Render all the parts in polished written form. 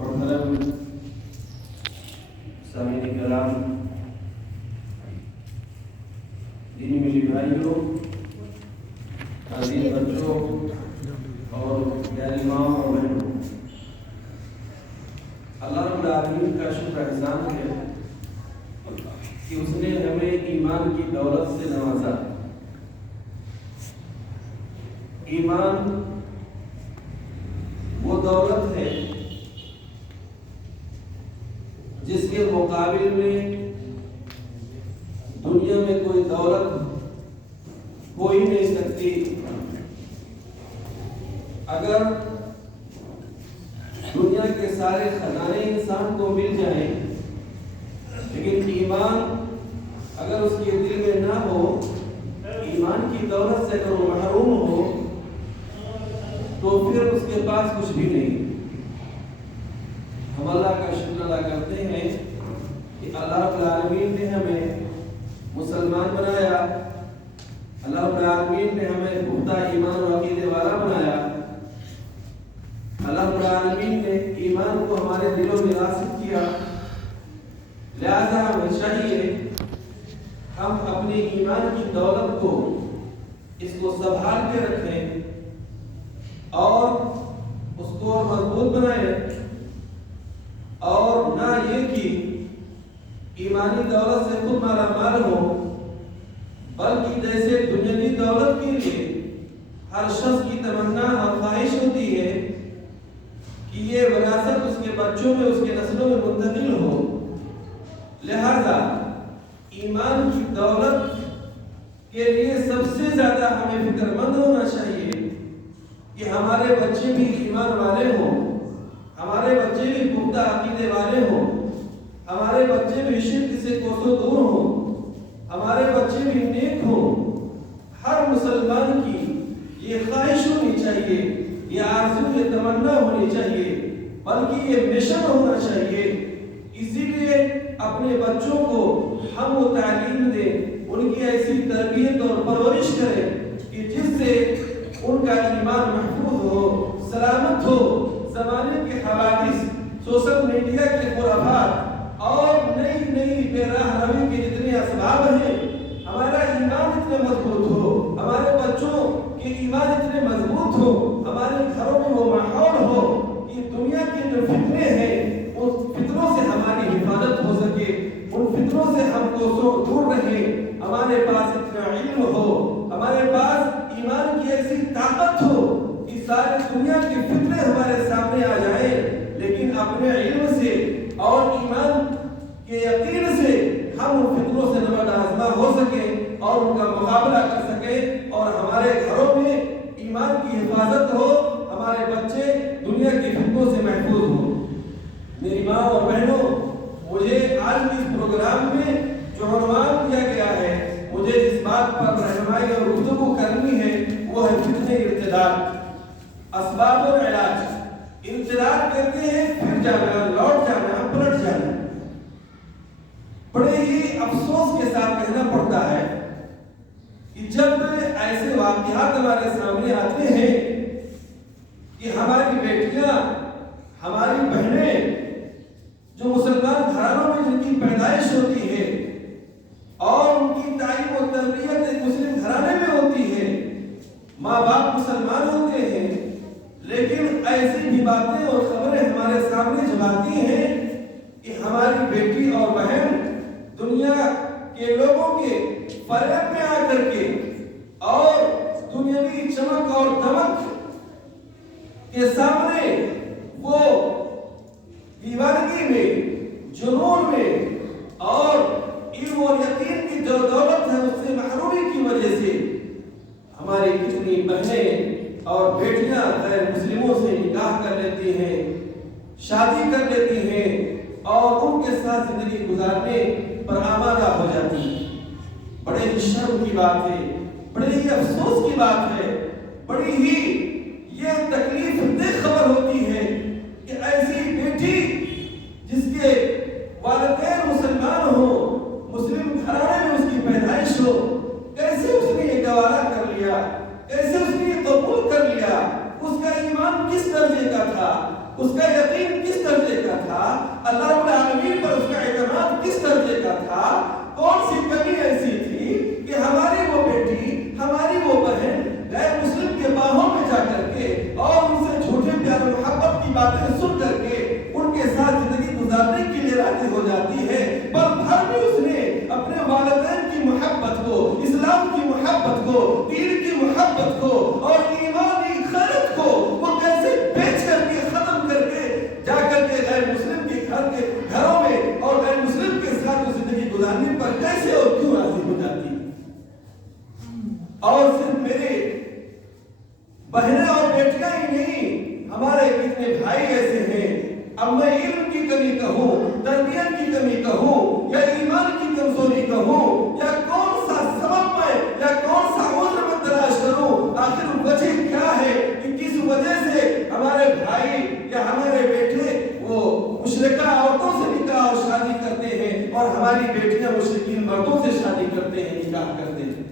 محترم سامعین کرام، دینی میٹھی بھائیوں، عزیز بچوں اور پیاری ماں اور بہنوں، اللہ رب العالمین کا شکر احسان ہے کہ اس نے ہمیں ایمان کی دولت سے نوازا۔ ایمان وہ دولت ہے جس کے مقابل میں دنیا میں کوئی دولت ہو ہی نہیں سکتی۔ اگر دنیا کے سارے خزانے انسان کو مل جائیں لیکن ایمان اگر اس کے دل میں نہ ہو، ایمان کی دولت سے اگر وہ محروم ہو تو پھر اس کے پاس کچھ بھی نہیں۔ ہم اللہ کا شکر ادا کرتے ہیں کہ اللہ رب العالمین نے ہمیں مسلمان بنایا، اللہ رب العالمین نے ہمیں پختہ ایمان و عقیدے والا بنایا، اللہ رب العالمین نے ایمان کو ہمارے دلوں میں راسخ کیا۔ لہذا ہمیں چاہیے ہم اپنی ایمان کی دولت کو اس کو سنبھال کے رکھیں اور اس کو مضبوط بنائیں، اور نہ یہ کہ ایمانی دولت سے خود مالا مال ہو، بلکہ جیسے دنیاوی دولت کے لیے ہر شخص کی تمنا اور خواہش ہوتی ہے کہ یہ وراثت اس کے بچوں میں، اس کے نسلوں میں منتقل ہو، لہذا ایمان کی دولت کے لیے سب سے زیادہ ہمیں فکر مند ہونا چاہیے کہ ہمارے بچے بھی ایمان والے ہوں، ہمارے بچے بھی پختہ عقیدے والے ہوں، ہمارے بچے بھی شرک سے کوسوں دور ہوں، ہمارے بچے بھی نیک ہوں۔ ہر مسلمان کی یہ خواہش ہونی چاہیے، یہ آرزو، یہ تمنا ہونی چاہیے، بلکہ یہ مشن ہونا چاہیے۔ اسی لیے اپنے بچوں کو ہم وہ تعلیم دیں، ان کی ایسی تربیت اور پرورش کریں کہ جس سے ان کا ایمان محفوظ ہو، سلامت ہو۔ زمانے کے حوادث، سوشل میڈیا کے خرافات اور نئی نئی بے راہ روی کے جتنے اسباب ہیں، ہمارا ایمان اتنا مضبوط ہو، ہمارے بچوں کے ایمان اتنے مضبوط ہو، ہمارے گھروں میں وہ ماحول ہو کہ دنیا کے جو فتنے ہیں ان فتنوں سے ہماری حفاظت ہو سکے، ان فتنوں سے ہم کو دور رہیں۔ ہمارے پاس اتنا علم ہو، ہمارے پاس ایمان کی ایسی طاقت ہو کہ سارے دنیا کے فتنے ہمارے سامنے آ جائیں، لیکن اپنے علم سے اور ایمان کے یقین سے ہم ان فتنوں سے نمٹ آزما ہو سکیں اور ان کا مقابلہ کر سکیں، اور ہمارے گھروں میں ایمان کی حفاظت ہو، ہمارے بچے دنیا کے فتنوں سے محفوظ ہوں۔ میری ماں اور بہنوں، مجھے آج کے اس پروگرام میں جو عنوان دیا گیا ہے، مجھے اس بات پر رہنمائی اور گفتگو کرنی ہے، وہ ہے فتنے ارتداد، اسباب اور علاج۔ ارتداد کہتے ہیں پھر جانا، لوٹ جانا، پلٹ جانا۔ بڑے ہی افسوس کے ساتھ کہنا پڑتا ہے کہ جب ایسے واقعات ہمارے سامنے آتے ہیں کہ ہماری بیٹیاں، ہماری بہنیں جو مسلمان گھرانوں میں جن کی پیدائش ہوتی ہے اور ان کی تعلیم و تربیت ایک مسلم گھرانے میں ہوتی ہے، ماں باپ مسلمان ہوتے ہیں، لیکن ایسی بھی باتیں اور خبریں ہمارے سامنے جب آتی ہیں کہ ہماری بیٹی اور بہن دنیا کے لوگوں کے فریب میں آ کر کے اور دنیاوی چمک اور دمک کے سامنے وہ دیوانگی میں، جنون میں اور علم اور یقین کی جو دولت ہے اس سے محرومی کی وجہ سے ہماری کتنی بہنیں اور بیٹیاں غیر مسلموں سے نکاح کر لیتی ہیں، شادی کر لیتی ہیں اور ان کے ساتھ زندگی گزارنے پر آمادہ ہو جاتی ہیں۔ بڑے ہی شرم کی بات ہے، بڑے ہی افسوس کی بات ہے، بڑی ہی یہ تکلیف دہ خبر ہوتی ہے کہ ایسی بیٹی جس کے والدین مسلمان ہو، مسلم گھرانے میں اس کی پیدائش ہو، کیسے اس نے یہ گوارا کر لیا، کیسے اس نے یہ قبول کر لیا، اس کا ایمان کس درجے کا تھا، اس کا یقین کس درجے کا تھا؟ اللہ رب العالمین پر اس کا اعتماد کس درجے کا تھا؟ کون سی کمی ایسی تھی کہ ہماری وہ بیٹی، ہماری وہ بہن غیر مسلم کے باہوں میں جا کر کے اور ان سے جھوٹے پیار و محبت کی باتیں سن کر کے ان کے ساتھ زندگی گزارنے کے لیے راضی ہو جاتی ہے؟ پل بھر میں اس نے اپنے والدین کی محبت کو، اسلام کی محبت کو، دین کی محبت کو اور ایمانی خیرت کو وہ کیسے بیچ کر کے، ختم کر کے جا کر کے غیر مسلم کے گھروں میں اور غیر مسلم کے ساتھ زندگی گزارنے پر کیسے اور کیوں راضی ہو جاتی؟ اور صرف میرے بہنیں اور بیٹیاں ہی نہیں، ہمارے کتنے بھائی ایسے ہیں، اب میں علم کی کمی کہوں، تربیت کی کمی کہوں، یا ایمان کی کمزوری کہوں، یا کون سا سبب میں یا کون سا عذر میں تلاش کروں، آخر وجہ کیا ہے کہ کس وجہ سے ہمارے بھائی یا ہمارے بیٹے وہ مشرکہ عورتوں سے نکاح اور شادی کرتے ہیں اور ہماری بیٹیاں مشرکین مردوں سے شادی کرتے ہیں، نکاح کرتے ہیں؟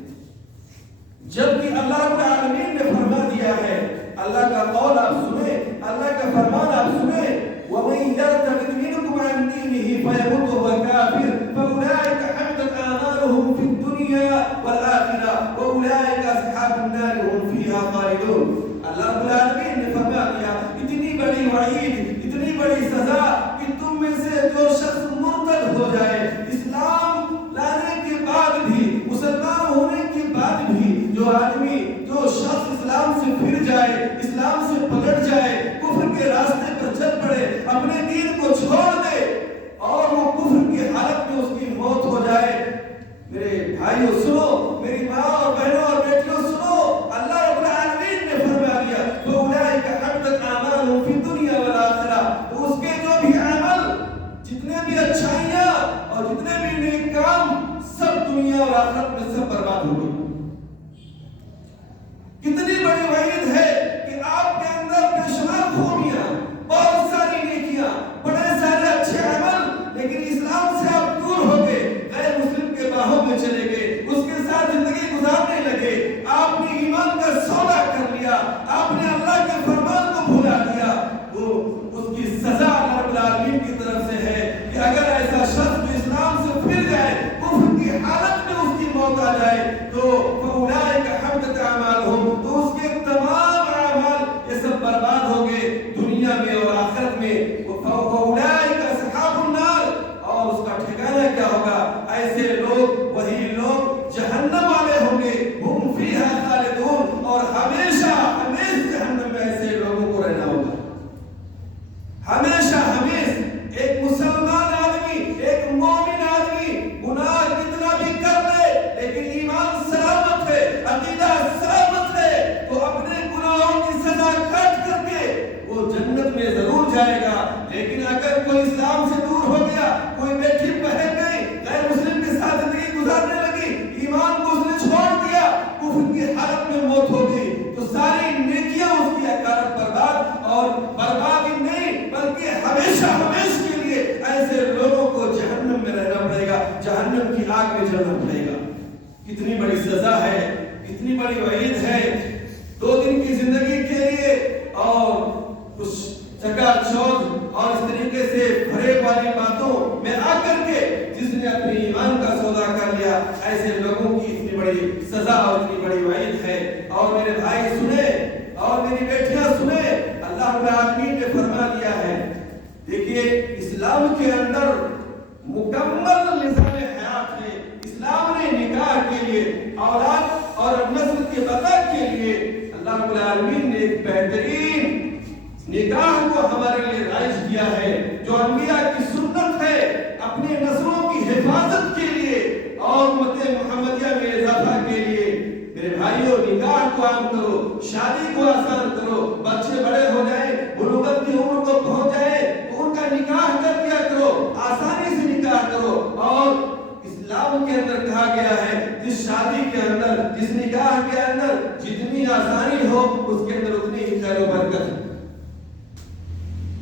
جبکہ اللہ رب العالمین نے فرما دیا ہے، اللہ کا قول آپ سنیں، اللہ کا فرمان آپ سنیں، وَمَن يَرْتَدِدْ مِنْكُمْ عَنْ دِينِهِ فَيَمُتْ وَهُوَ كَافِرٌ فَأُولَٰئِكَ حَبِطَتْ أَعْمَالُهُمْ فِي الدُّنْيَا وَالْآخِرَةِ وَأُولَٰئِكَ أَصْحَابُ النَّارِ هُمْ فِيهَا خَالِدُونَ۔ اللہ رب العالمین نے فرما دیا، اتنی بڑی وعید، اتنی بڑی سزا کہ تم میں سے جو شخص مرتد ہو جائے، اسلام لانے کے بعد بھی، مسلمان ہونے کے بعد بھی، جو آدمی، جو شخص اسلام سے پھر جائے، اسلام سے پلٹ جائے، کفر کے راستے پر چل پڑے، اپنے دین کو چھوڑ دے اور وہ کفر کی حالت میں اس کی موت ہو جائے، میرے بھائیو سنو، میری ماں اور بہنوں اور بیٹیوں سنو، اللہ رب العالمین نے فرما دیا فَأُولَٰئِكَ حَبِطَتْ أَعْمَالُهُمْ فِي الدُّنْيَا وَالْآخِرَةِ، تو اس کے جو بھی عمل، جتنے بھی اچھائیاں اور جتنے بھی نیک کام، سب دنیا اور آخرت میں سب برباد ہو گئے۔ کتنی بڑی وعید ہے کہ آپ کے اندر بے شمار خوبیاں، بہت ساری نیکیاں، بڑے سارے اچھے عمل، لیکن اسلام سے آپ دور ہو گئے، غیر مسلم کے باہوں میں چلے گئے، اس کے ساتھ زندگی گزارنے لگے، آپ نے ایمان کا سودا کر لیا، آپ نے اللہ کے فرمان کو بھلا دیا، وہ اس کی سزا اللہ رب العالمین کی طرف سے ہے کہ اگر ایسا شخص جو اسلام سے پھر جائے، کفر کی حالت میں اس کی موت آ جائے، تو فَأُولَٰئِكَ حَبِطَتْ أَعْمَالُهُمْ، تو اس کے تمام اعمال یہ سب برباد ہو گئے دنیا میں اور آخرت میں، فَأُولَٰئِكَ أَصْحَابُ النَّارِ، اور اس کا ٹھکانہ کیا ہوگا؟ ایسے لوگ، وہی لوگ جہنم والے ہوں گے، ہم فیہا خالدون، اور ہمیشہ ہمیشہ جہنم میں ایسے لوگوں کو رہنا ہوگا، ہمیشہ ہمیشہ۔ ایک مسلمان آدمی، ایک مومن آدمی گناہ کتنا بھی کر لے، لیکن ایمان سلامت ہے، عقیدہ سلامت ہے، تو اپنے گناہوں کی سزا کاٹ کر کے وہ جنت میں ضرور جائے گا۔ لیکن اگر کوئی اسلام سے دور ہو گیا، کوئی بیٹی بہن نہیں، غیر مسلم کے ساتھ زندگی گزارنے لگی، ایمان کو اس نے چھوڑ دیا، کفر کی حالت میں موت ہو گئی، تو ساری نیکیاں اس کی اکارت برباد، اور برباد ہی نہیں بلکہ ہمیشہ ہمیشہ کے لیے ایسے لوگوں کو جہنم میں رہنا پڑے گا، جہنم کی آگ میں جلنا پڑے گا۔ کتنی بڑی سزا ہے، کتنی بڑی وعید ہے، 2 دن کی زندگی کے لیے اور کچھ چکا چوند اور اس طریقے سے فریب والی باتوں میں آ کر کے جس نے اپنے ایمان کا سودا کر لیا، ایسے لوگوں کی اتنی بڑی سزا اور اتنی بڑی وعید ہے۔ اور میرے بھائی سنیں اور میری بیٹیاں سنیں، اللہ رب العالمین نے فرما دیا ہے، دیکھیے اسلام کے اندر مکمل نظام حیات ہے۔ اسلام نے نکاح کے لیے، اولاد اور نسل کے بقا کے لیے، اللہ رب العالمین نے ایک بہترین نکاح کو ہمارے لیے رائج کیا ہے، جو انبیاء کی سنت ہے، اپنی نسلوں کی حفاظت کے لیے اور امت محمدیہ میں اضافہ کے لیے۔ میرے بھائیوں، نکاح کو عام کرو، شادی کو آسان کرو، بچے بڑے ہو جائیں، بلوغت کی عمر کو پہنچ جائیں تو ان کا نکاح کر دیا کرو، آسانی سے نکاح کرو۔ اور اسلام کے اندر کہا گیا ہے، جس شادی کے اندر، جس نکاح کے اندر جتنی آسانی ہو، اس کے اندر اتنی ہی خیر و برکت ہے۔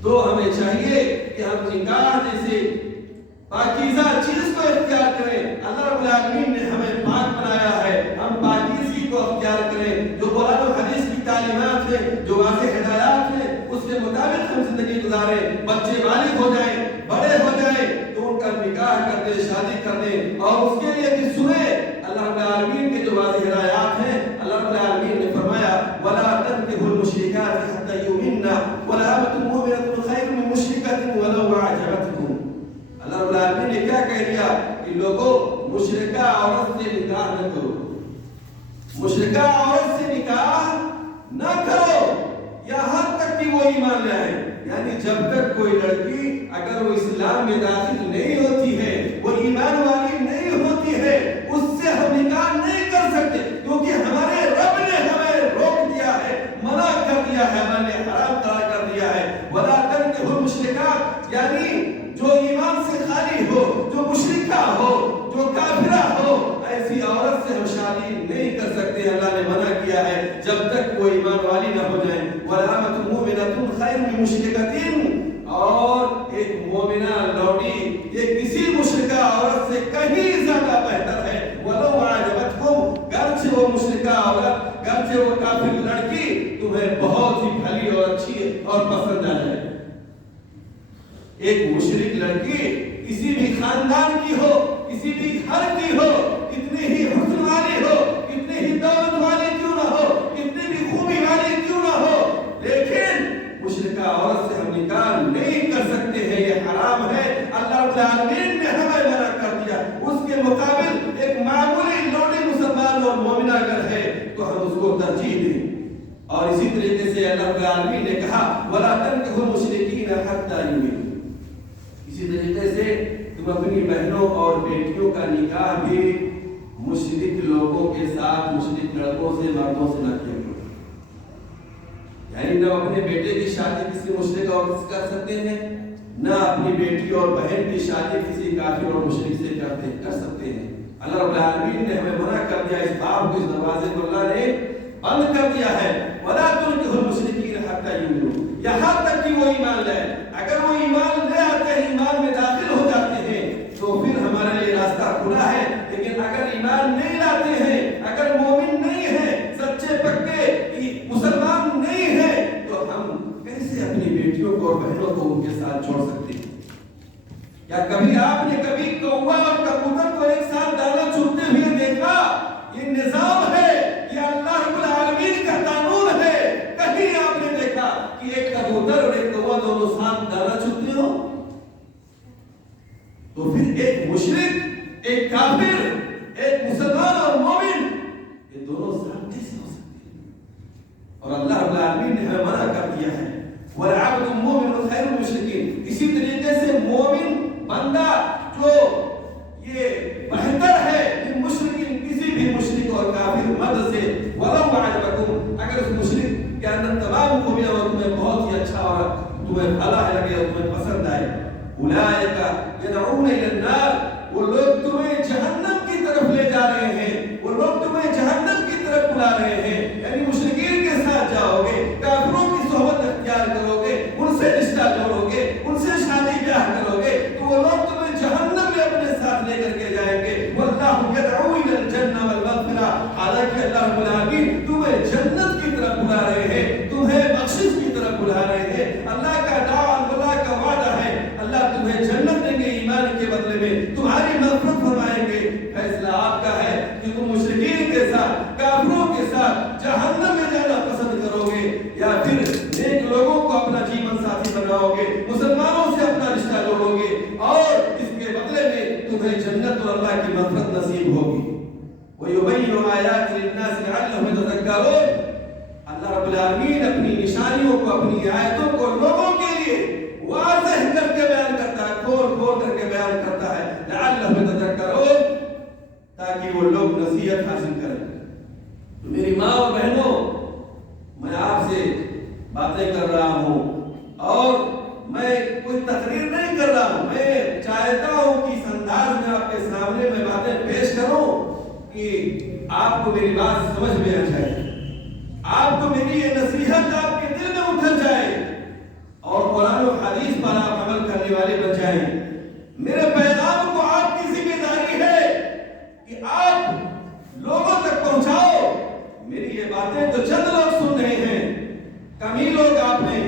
تو ہمیں چاہیے کہ ہم نکاح جیسے پاکیزہ چیز کو اختیار کریں۔ اللہ رب العالمین نے ہمیں پاک بنایا ہے، ہم پاکیزگی کو اختیار کریں۔ جو قرآن و حدیث کی تعلیمات ہیں، جو واضح ہدایات ہیں، اس کے کے مطابق ہم زندگی گزاریں، بچے بالغ ہو جائیں، بڑے ہو جائیں تو ان کا نکاح کر دیں، شادی کر دیں، اور اس کے لیے بھی سنیں اللہ رب العالمین کے جو واضح ہدایات ہیں۔ اللہ رب العالمین نے فرمایا وَلَا تَنكِحُوا الْمُشْرِكَاتِ حَتَّى يُؤْمِنَّ وَلَأَمَةٌ مُؤْمِنَةٌ خَيْرٌ مِّن مُشْرِكَةٍ وَلَوْ أَعْجَبَتْكُمْ۔ اللہ رب العالمین نے کیا کہہ دیا کہ لوگوں مشرکہ عورت سے نکاح نہ کرو، مشرکہ عورت سے نکاح نہ کرو یہاں تک کہ وہ ایمان لائے۔ یعنی جب تک کوئی لڑکی اگر وہ اسلام میں داخل نہیں ہوتی ہے، وہ ایمان والی نہیں ہوتی ہے، اس سے ہم نکاح نہیں کر سکتے، کیونکہ ہمارے رب نے ہمیں روک دیا ہے، منع کر دیا ہے، ہمیں حرام قرار کر دیا ہے۔ وَلَا تَنكِحُوا الْمُشْرِكَاتِ، یعنی جو ایمان سے خالی ہو، جو مشرکہ ہو، جو کافرہ ہو، ایسی عورت سے ہم شادی نہیں کر سکتے، اللہ نے منع کیا ہے جب تک وہ ایمان والی نہ ہو جائیں۔ وَلَأَمَةٌ مُؤْمِنَةٌ خَيْرٌ مِّن مُشْرِكَةٍ، اور ایک مومنہ لوڈی یہ کسی مشرکہ عورت سے کہیں زیادہ بہتر ہے۔ وَلَوْ أَعْجَبَتْكُمْ، گرچہ وہ مشرکہ عورت، گرچہ وہ کافر لڑکی تمہیں بہت ہی بھلی اور اچھی اور پسند آ جائے۔ ایک مشرک لڑکی کسی بھی خاندان کی ہو، کسی بھی گھر کی ہو، کتنی ہی حسن والی ہو، کتنی ہی دولت والی کیوں نہ ہو، کتنی بھی خوبی والی کیوں نہ ہو، لیکن مشرکہ عورت سے ہم نکاح نہیں کر سکتے ہیں، یہ حرام ہے۔ اللہ رب العالمین نے ہمیں منع کر دیا۔ اس کے مقابل ایک معمولی لوڈی مسلمان اور مومنہ اگر ہے تو ہم اس کو ترجیح دیں۔ اور اسی طریقے سے اللہ رب العالمین نے کہا وَلَا تَنكِحُوا الْمُشْرِكِينَ حَتَّى يُؤْمِنُوا، اسی طریقے سے تم اپنی بہنوں اور بیٹیوں کا نکاح بھی مشرک لوگوں کے ساتھ، مشرک لڑکوں سے، مردوں سے نہ کیا کرو۔ یعنی نہ اپنے بیٹے کی شادی کسی مشرک عورت سے کر سکتے ہیں، نہ اپنی بیٹی اور بہن کی شادی کسی کافر اور مشرک سے کر سکتے ہیں۔ اللہ رب العالمین نے ہمیں منع کر دیا، اس باب کو، اس دروازے کو اللہ نے بند کر دیا ہے۔ وَلَا تُنكِحُوا الْمُشْرِكِينَ حَتَّى يُؤْمِنُوا، یہاں تک کہ وہ ایمان لائے۔ اگر وہ ایمان لے آتے ہیں، ایمان میں داخل ہو جاتے ہیں تو پھر ہمارے لیے راستہ کھلا ہے، لیکن اگر ایمان نہیں لاتے ہیں، اگر مومن نہیں ہیں، سچے پکے مسلمان نہیں ہیں، تو ہم کیسے اپنی بیٹیوں کو اور بہنوں کو ان کے ساتھ چھوڑ سکتے ہیں؟ کیا کبھی آپ نے کبھی کوا اور کبوتر کو ایک ساتھ دانا چگتے ہوئے دیکھا؟ یہ نظام ہے، یہ اللہ رب العالمین کا قانون ہے۔ کہیں آپ نے دیکھا کہ ایک کبوتر اور ایک کوا دونوں ساتھ دانا چگتے ہو؟ تو پھر ایک مشرک، ایک کافر، ایک مسلمان اور مومن، یہ دونوں ساتھ کیسے ہو سکتے ہیں؟ اور اللہ رب العالمین نے ہمیں منع کر دیا ہے وَالْعَبْدُ الْمُؤْمِنُ خَيْرٌ مِّن الْمُشْرِكِينَ۔ اسی طریقے سے مومن بندہ جو یہ بہتر ہے من مشرکین، کسی بھی مشرک اور کافر مرد سے، وَلَوْ أَعْجَبَكُمْ، اگر اس مشرک کے اندر تمام خوبیاں اور تمہیں بہت ہی اچھا اور تمہیں بھلا لگے اور تمہیں پسند آئے، أُولَٰئِكَ يَدْعُونَ إِلَى النَّارِ، وہ لوگ تمہیں جہنم کی طرف لے جا رہے ہیں، وہ لوگ تمہیں جہنم کی طرف بلا رہے ہیں۔ یعنی مشرکین کے ساتھ جاؤ گے، کافروں کی صحبت اختیار کرو گے، ان سے رشتہ جوڑو گے، ان سے شادی بیاہ کرو گے، تو وہ لوگ تمہیں جہنم میں اپنے ساتھ لے کر کے جائیں گے۔ وَاللَّهُ يَدْعُو إِلَى الْجَنَّةِ وَالْمَغْفِرَةِ، حالانکہ اللہ رب العالمین تمہیں جنت کی طرف بلا رہے ہیں، تمہیں بخشش کی طرف بلا رہے ہیں۔ اللہ کا دعویٰ، اللہ کا وعدہ ہے، اللہ تمہیں جنت دیں گے ایمان کے بدلے میں، تمہاری مغفرت فرمائیں گے۔ فیصلہ آپ کا ہے کہ تم مشرکین کے ساتھ، کافروں کے ساتھ جہنم میں جانا پسند کرو گے، یا پھر نیک لوگوں کو اپنا جیون ساتھی بناؤ گے، مسلمانوں سے اپنا رشتہ جوڑو گے، اور اس کے بدلے میں تمہیں جنت اور اللہ کی مغفرت نصیب ہوگی۔ وَيُبَيِّنُ آيَاتِهِ لِلنَّاسِ لَعَلَّهُمْ يَتَذَكَّرُونَ، اللہ رب العالمین اپنی نشانیوں کو، اپنی آیتوں کو لوگوں کے لیے واضح کر کے بیان کرتا ہے، کھول کھول کر کے بیان کرتا ہے، لَعَلَّهُمْ يَتَذَكَّرُونَ، تاکہ وہ لوگ نصیحت حاصل کریں۔ تو میری ماں اور بہنوں، میں آپ سے باتیں کر رہا ہوں اور میں کوئی تقریر نہیں کر رہا ہوں، میں چاہتا ہوں کہ اس انداز میں آپ کے سامنے میں باتیں پیش کروں کہ آپ کو میری بات سمجھ میں آ جائے، آپ کو میری یہ نصیحت آپ کے دل میں اتر جائے اور قرآن و حدیث پر آپ عمل کرنے والے بن جائیں۔ میرے پیغام کو آپ کی ذمہ داری ہے کہ آپ لوگوں تک پہنچاؤ۔ میری یہ باتیں تو چند لوگ سن رہے ہیں، کم ہی لوگ آپ ہیں،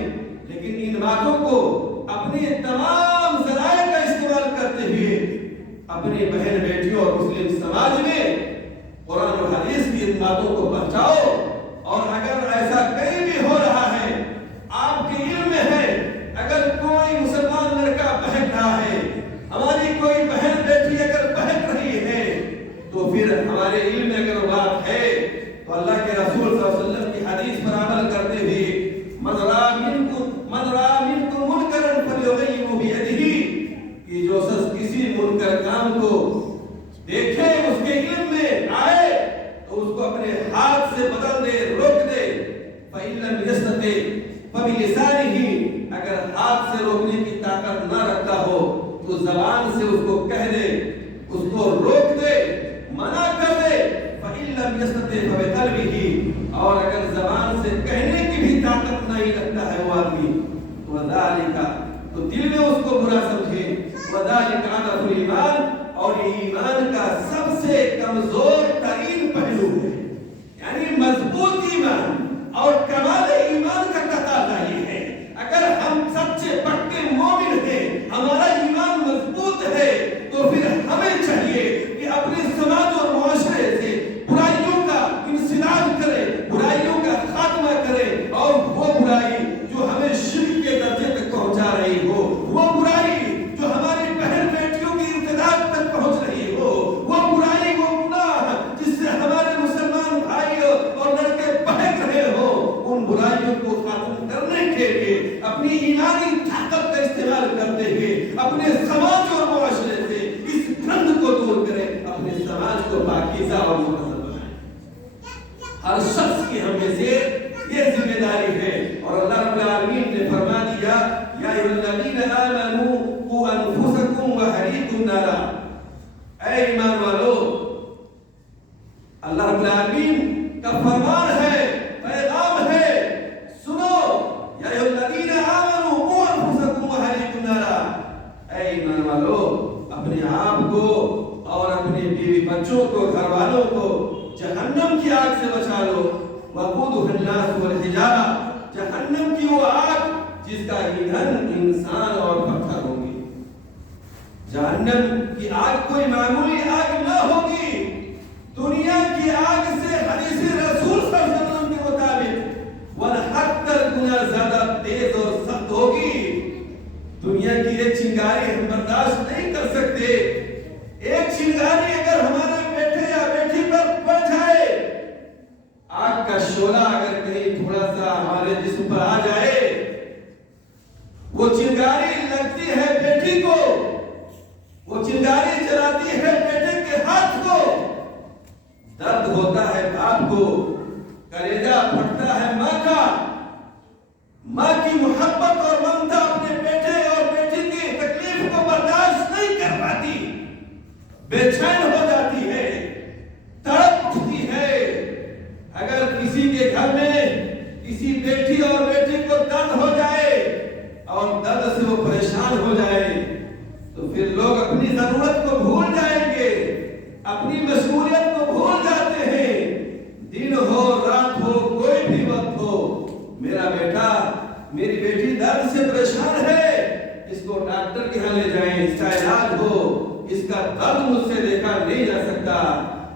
لیکن اپنے تمام ذرائع کا استعمال کرتے ہوئے اپنی بہن بیٹیوں اور مسلم سماج میں قرآن و حدیث کی ان باتوں کو پہنچاؤ. اور اگر ایسا کہیں بھی ہو رہا ہے، آپ کے علم میں ہے، اگر کوئی مسلمان لڑکا بہک رہا ہے، ہماری کوئی بہن بیٹی اگر بہک رہی ہے، تو پھر ہمارے علم میں اگر بات ہے تو اللہ کے رسول صلی اللہ علیہ وسلم کی حدیث پر عمل کرتے ہوئے من رأى منكم منکرا فلیغیرہ بیدہ، کہ جو شخص کسی منکر کام کو دیکھے، اس کے علم میں آئے، تو اس کو اپنے ہاتھ سے بدل دے، روک دے. فإن لم يستطع فبلسانہ، اگر ہاتھ سے روکنے کی طاقت نہ رکھتا ہو تو زبان سے اس کو کہہ دے، اس کو روک دے، منع کر دے. فإن لم يستطع فبقلبہ، اور اگر زبان سے کہنے کی بھی طاقت نہیں رکھتا ہے وہ آدمی، وذالک، تو دل میں اس کو برا سمجھے، وذالک اضعف الایمان، اور یہ ایمان کا سب سے کمزور ترین پہلو ہے. یعنی مضبوط ایمان اور کمال ایمان کا تقاضا یہ ہے، اگر ہم سچے پکے مومن ہیں، ہمارا ایمان مضبوط ہے، تو پھر ہمیں چاہیے کہ اپنے سماج اور معاشرے سے برائیوں کا انسداد کرے، برائیوں کا خاتمہ کرے، اور وہ برائی جو ہمیں شرک کے درجے تک پہنچا رہی ہو، وہ برائی جو ہماری بہن بیٹیوں کی ارتداد تک پہنچ رہی ہو، وہ برائی، وہ گناہ جس سے ہمارے مسلمان بھائی اور لڑکے بہک رہے ہو، ان برائیوں کو ختم کرنے کے لیے اپنی ایمانی طاقت کا استعمال کرتے ہوئے اپنے سماج اور معاشرے سے اس گند کو دور کریں، اپنے سماج کو پاکیزہ اور منظم بنائیں. ہر شخص کی ہم میں سے یہ ذمہ داری ہے. اور اللہ رب العالمین نے فرما دیا، یا ایھا الذین آمنوا قوا انفسکم واہلیکم نارا، اے ایمان والو، اللہ رب العالمین کا فرمان ہے، پیغام ہے، سنو، یا ایھا الذین آمنوا قوا انفسکم واہلیکم نارا، اے ایمان والو، اپنے آپ کو اور اپنے بیوی بچوں کو، گھر والوں کو جہنم کی آگ سے بچا لو. وقودها الناس والحجارہ، جہنم کی وہ آگ جس کا ایندھن انسان اور پتھر ہوگی. جہنم کی آگ کوئی معمولی آگ نہ ہوگی، دنیا کی آگ سے حدیث رسول صلی اللہ علیہ وسلم کے مطابق 69 گنا زیادہ تیز اور سخت ہوگی. دنیا کی ایک چنگاری ہم برداشت نہیں کر سکتے. ایک چنگاری اگر ہمارے بیٹے یا بیٹی پر پڑ جائے، آگ کا شعلہ اگر کہیں تھوڑا سا ہمارے جسم پر آ جائے، وہ چنگاری لگتی ہے بیٹی کو، وہ چنگاری جلاتی ہے بیٹے کے ہاتھ کو، درد ہوتا ہے باپ کو، کلیجہ پھٹتا ہے ماں کا. ماں کی محبت اور ممتا اپنے بیٹے اور بیٹی کی تکلیف کو برداشت نہیں کر پاتی، بے چین ہو جاتی ہے، تڑپ اٹھتی ہے. اگر کسی کے گھر میں کسی بیٹی اور بیٹی کو درد ہو جائے اور درد سے وہ پریشان ہو جائے، تو پھر لوگ اپنی ضرورت کو بھول جائیں گے، اپنی مشغولیت کو بھول جاتے ہیں. دن ہو رات ہو کوئی بھی وقت ہو، میرا بیٹا میری بیٹی درد سے پریشان ہے، اس کو ڈاکٹر کے ہاں لے جائیں، اس کا علاج ہو، اس کا درد مجھ سے دیکھا نہیں جا سکتا.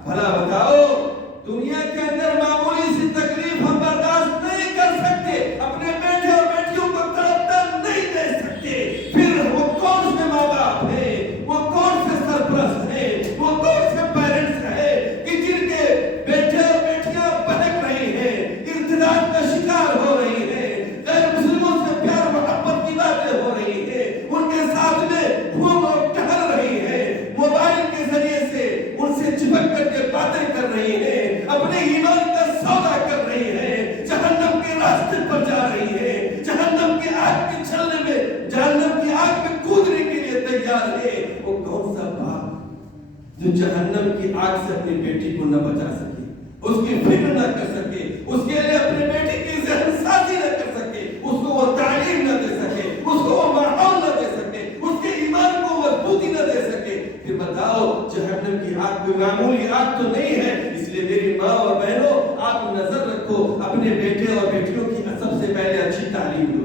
بھلا بتاؤ، دنیا کے اندر معمولی سی تکلیف ہم برداشت نہیں کر سکتے، اپنے بیٹے اور بیٹیوں کو تڑپتا نہیں دے سکتے، پھر وہ کون سے ماں باپ ہیں، وہ کون سے سرپرست ہیں، وہ کون سے پیرنٹس ہیں کہ جن کے بیٹے اور بیٹیاں بہک رہی ہیں، ارتداد کا شکار ہو رہی ہیں، غیر مسلموں سے پیار محبت کی باتیں ہو رہی ہیں، ان کے ساتھ میں گھوم اور ٹہل رہی ہیں، موبائل کے ذریعے سے ان سے چپک کر کے باتیں کر رہی ہیں، اپنے ایمان کا سودا کر رہی ہے، جہنم کے راستے پر جا رہی ہے، جہنم کی آگ کے چھلنے میں، جہنم کی آگ میں کودنے کے لیے تیار ہے. وہ کون سا باپ جو جہنم کی آگ سے اپنی بیٹی کو نہ بچا سکے، اس کی فکر نہ کر سکے، اس کے لیے اپنے بیٹی کی ذہن سازی نہ کر سکے، اس کو وہ تعلیم نہ دے سکے، اس کو وہ ماحول نہ دے سکے، اس کے ایمان کو مضبوطی نہ دے سکے، پھر بتاؤ جہنم کی آگ کوئی معمولی آگ تو نہیں ہے. اس لیے میری ماں اور بہنوں، آپ نظر رکھو، اپنے بیٹے اور بیٹیوں کی سب سے پہلے اچھی تعلیم دو،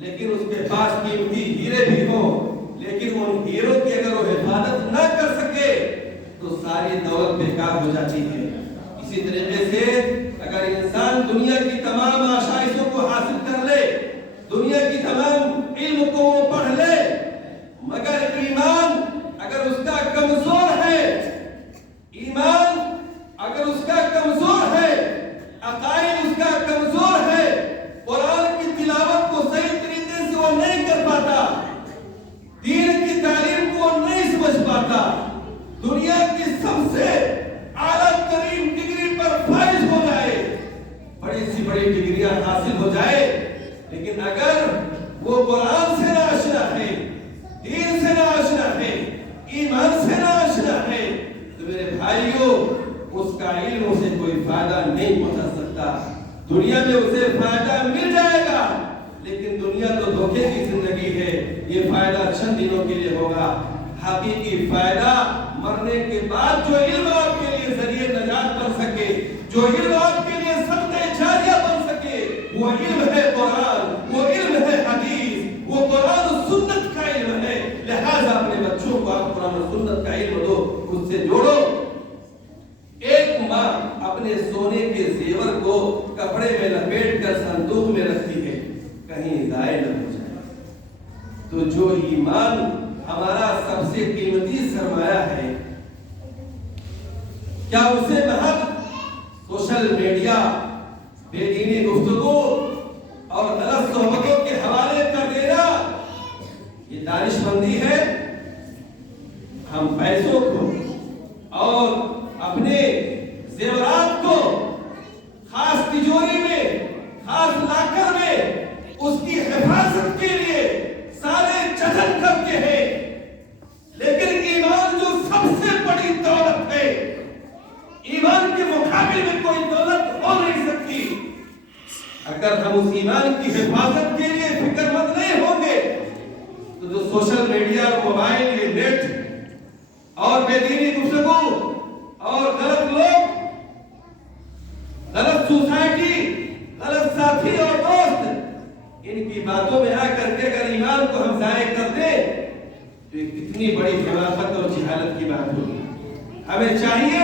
لیکن اس کے پاس قیمتی ہیرے بھی ہوں، لیکن ان ہیروں کی اگر وہ حفاظت نہ کر سکے تو ساری دولت بیکار ہو جاتی ہے۔ اسی طریقے سے اگر انسان دنیا کی تمام آشائشوں کو حاصل کر لے، دنیا کی تمام علم کو وہ پڑھ لے، مگر ایمان اگر اس کا کمزور ہے، ایمان اگر اس کا کمزور ہے، عقائد اس کا کمزور ہے، قرآن کی تلاوت کو صحیح طریقے سے وہ نہیں کر پاتا، دین کی تعلیم کو وہ نہیں سمجھ پاتا، دنیا کی سب سے اعلیٰ ترین ڈگری پر فائز ہو جائے، بڑی سی بڑی ڈگریاں حاصل ہو جائے، لیکن اگر وہ قرآن سے نہ آشنا ہے، دین سے نہ آشنا ہے، ایمان سے نہ آشنا ہے، تو میرے بھائیوں اس کا علم اسے کوئی فائدہ نہیں پہنچا سکتا۔ دنیا میں اسے فائدہ مل جائے گا، لیکن دنیا تو دھوکے کی زندگی ہے، یہ فائدہ چند دنوں کے لیے ہوگا، حقیقی فائدہ مرنے کے بعد جو علم آپ کے لیے ذریعہ نجات بن سکے، جو علم آپ کے لیے صدقہ جاریہ بن سکے، وہ علم ہے قرآن، وہ علم ہے حدیث، وہ قرآن و سنت کا علم ہے۔ لہذا اپنے بچوں کو آپ قرآن و سنت کا علم دو، اس سے جوڑو۔ ایک ماں اپنے سونے کے زیور کو کپڑے میں لپیٹ کر صندوق میں رکھتی ہے کہیں ضائع نہ ہو جائے، تو جو ایمان ہمارا سب سے قیمتی سرمایہ ہے، کیا اسے محض سوشل میڈیا، بے دینی گفتگو اور غلط صحبتوں کے حوالے کر دینا یہ دانش مندی ہے؟ ہم پیسوں کو اور اپنے زیورات کو خاص تجوری میں، خاص لاکر میں اس کی حفاظت کے لیے سارے جتن کرتے ہیں، لیکن ایمان جو سب سے بڑی دولت ہے، ایمان کے مقابل میں کوئی دولت ہو نہیں سکتی۔ اگر ہم اس ایمان کی حفاظت کے لیے فکر مند نہیں ہوں گے تو جو سوشل میڈیا، موبائل، یہ نیٹ اور بے دینی گفتگو اور غلط لوگ، غلط سوسائٹی، غلط ساتھی اور دوست، ان کی باتوں میں آ کر کے اگر ایمان کو ہم ضائع کر دیں تو یہ کتنی بڑی خلافت اور جہالت کی بات ہوگی۔ ہمیں چاہیے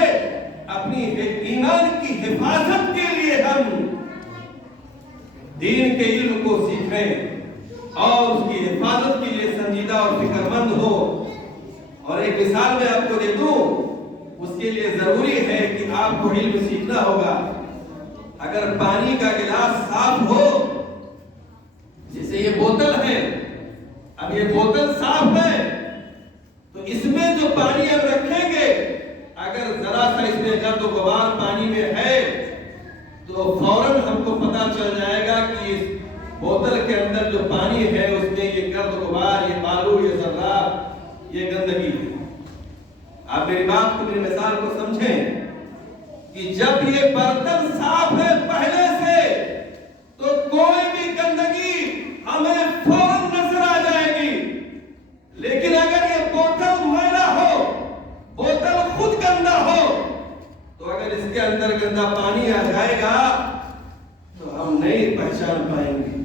اپنی ایمان کی حفاظت کے لیے ہم دین کے علم کو سیکھیں اور اس کی حفاظت کے لیے سنجیدہ اور فکر مند ہو۔ اور ایک مثال میں آپ کو دے دوں، اس کے لیے ضروری ہے کہ آپ کو علم سیکھنا ہوگا۔ اگر پانی کا گلاس صاف ہو، جیسے یہ بوتل ہے، اب یہ بوتل صاف ہے تو اس میں جو پانی ہم رکھیں گے، اگر ذرا سا اس میں گرد و غبار پانی میں ہے تو فوراً ہم کو پتا چل جائے گا کہ اس بوتل کے اندر جو پانی ہے اس میں یہ گرد و غبار، یہ بالو، یہ ذرات، یہ گندگی ہے۔ آپ میری بات کو، میری مثال کو سمجھیں کہ جب یہ برتن صاف ہے پہلے سے تو کوئی بھی گندگی ہمیں فوراً نظر آ جائے گی، لیکن اگر یہ بوتل میلا ہو، بوتل خود گندا ہو، تو اگر اس کے اندر گندا پانی آ جائے گا تو ہم نہیں پہچان پائیں گے،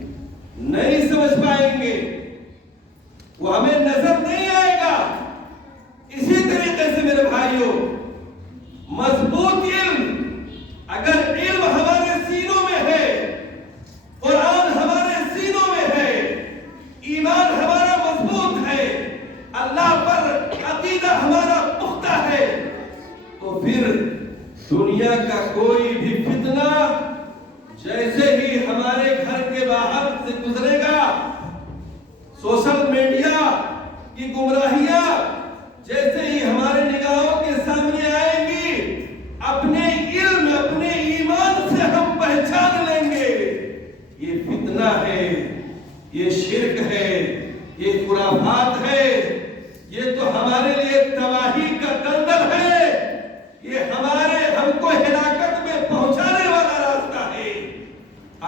نہیں سمجھ پائیں گے، وہ ہمیں نظر نہیں آئے گا۔ اسی طریقے سے میرے بھائیوں، مضبوط علم، اگر علم ہمارے سینوں میں ہے، قرآن ہمارے سینوں میں ہے، ایمان ہمارا مضبوط ہے، اللہ پر عقیدہ ہمارا پختہ ہے، تو پھر دنیا کا کوئی بھی فتنہ جیسے ہی ہمارے گھر کے باہر سے گزرے گا، سوشل میڈیا کی گمراہیاں جیسے ہی ہمارے نگاہوں کے سامنے آئیں گی، اپنے علم، اپنے ایمان سے ہم پہچان لیں گے یہ فتنہ ہے، یہ شرک ہے، یہ خرافات ہے، یہ تو ہمارے لیے تباہی کا دلدل ہے، یہ ہم کو ہلاکت میں پہنچانے والا راستہ ہے۔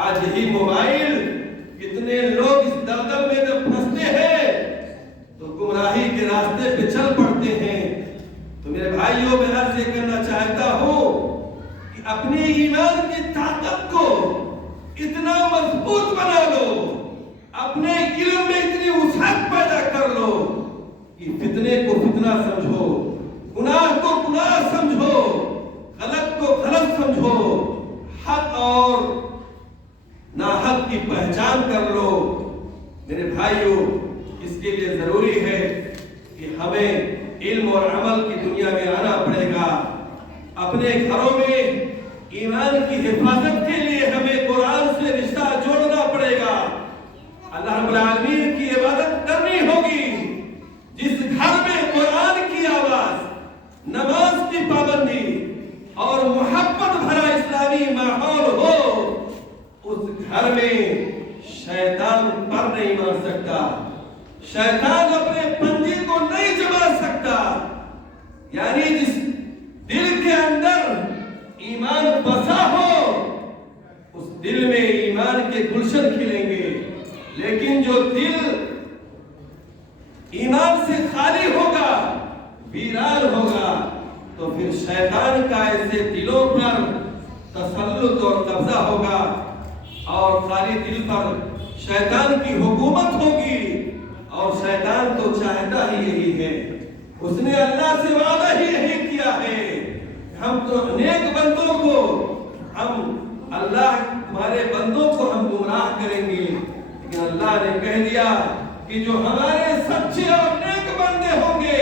آج ہی موبائل، کتنے لوگ اس دلدل میں جب پھنستے ہیں تو گمراہی کے راستے پہ چل پڑتے ہیں۔ تو میرے بھائیوں، میں عرض یہ کرنا چاہتا ہوں کہ اپنی ایمان کی طاقت کو اتنا مضبوط بنا لو، اپنے رشتہ سمجھو، گناہ کو گناہ سمجھو، غلط کو غلط سمجھو، حق اور ناحق کی پہچان کر لو۔ میرے بھائیوں، اس کے لیے ضروری ہے کہ ہمیں علم اور عمل کی دنیا میں آنا پڑے گا۔ اپنے گھروں میں ایمان کی حفاظت کے لیے ہمیں قرآن سے رشتہ جوڑنا پڑے گا۔ اللہ رب العالمین کی عبادت کرنی ہوگی۔ جس گھر میں قرآن کی آواز، نماز کی پابندی اور محبت بھرا اسلامی ماحول ہو، اس گھر میں شیطان پر نہیں مار سکتا، شیطان اپنے پنجے کو نہیں جما سکتا۔ یعنی جس دل کے اندر ایمان بسا ہو، اس دل میں ایمان کے گلشن کھلیں گے۔ لیکن جو دل ایمان سے خالی ہوگا، ویران ہوگا، تو پھر شیطان کا ایسے دلوں پر تسلط اور قبضہ ہوگا، اور خالی دل پر شیطان کی حکومت ہوگی۔ اور شیطان تو چاہتا ہی یہی ہے، اس نے اللہ سے وعدہ ہی یہی کیا ہے، ہم تو نیک بندوں کو، ہم اللہ تمہارے بندوں کو ہم گمراہ کریں گے۔ لیکن اللہ نے کہہ دیا کہ جو ہمارے سچے اور نیک بندے ہوں گے،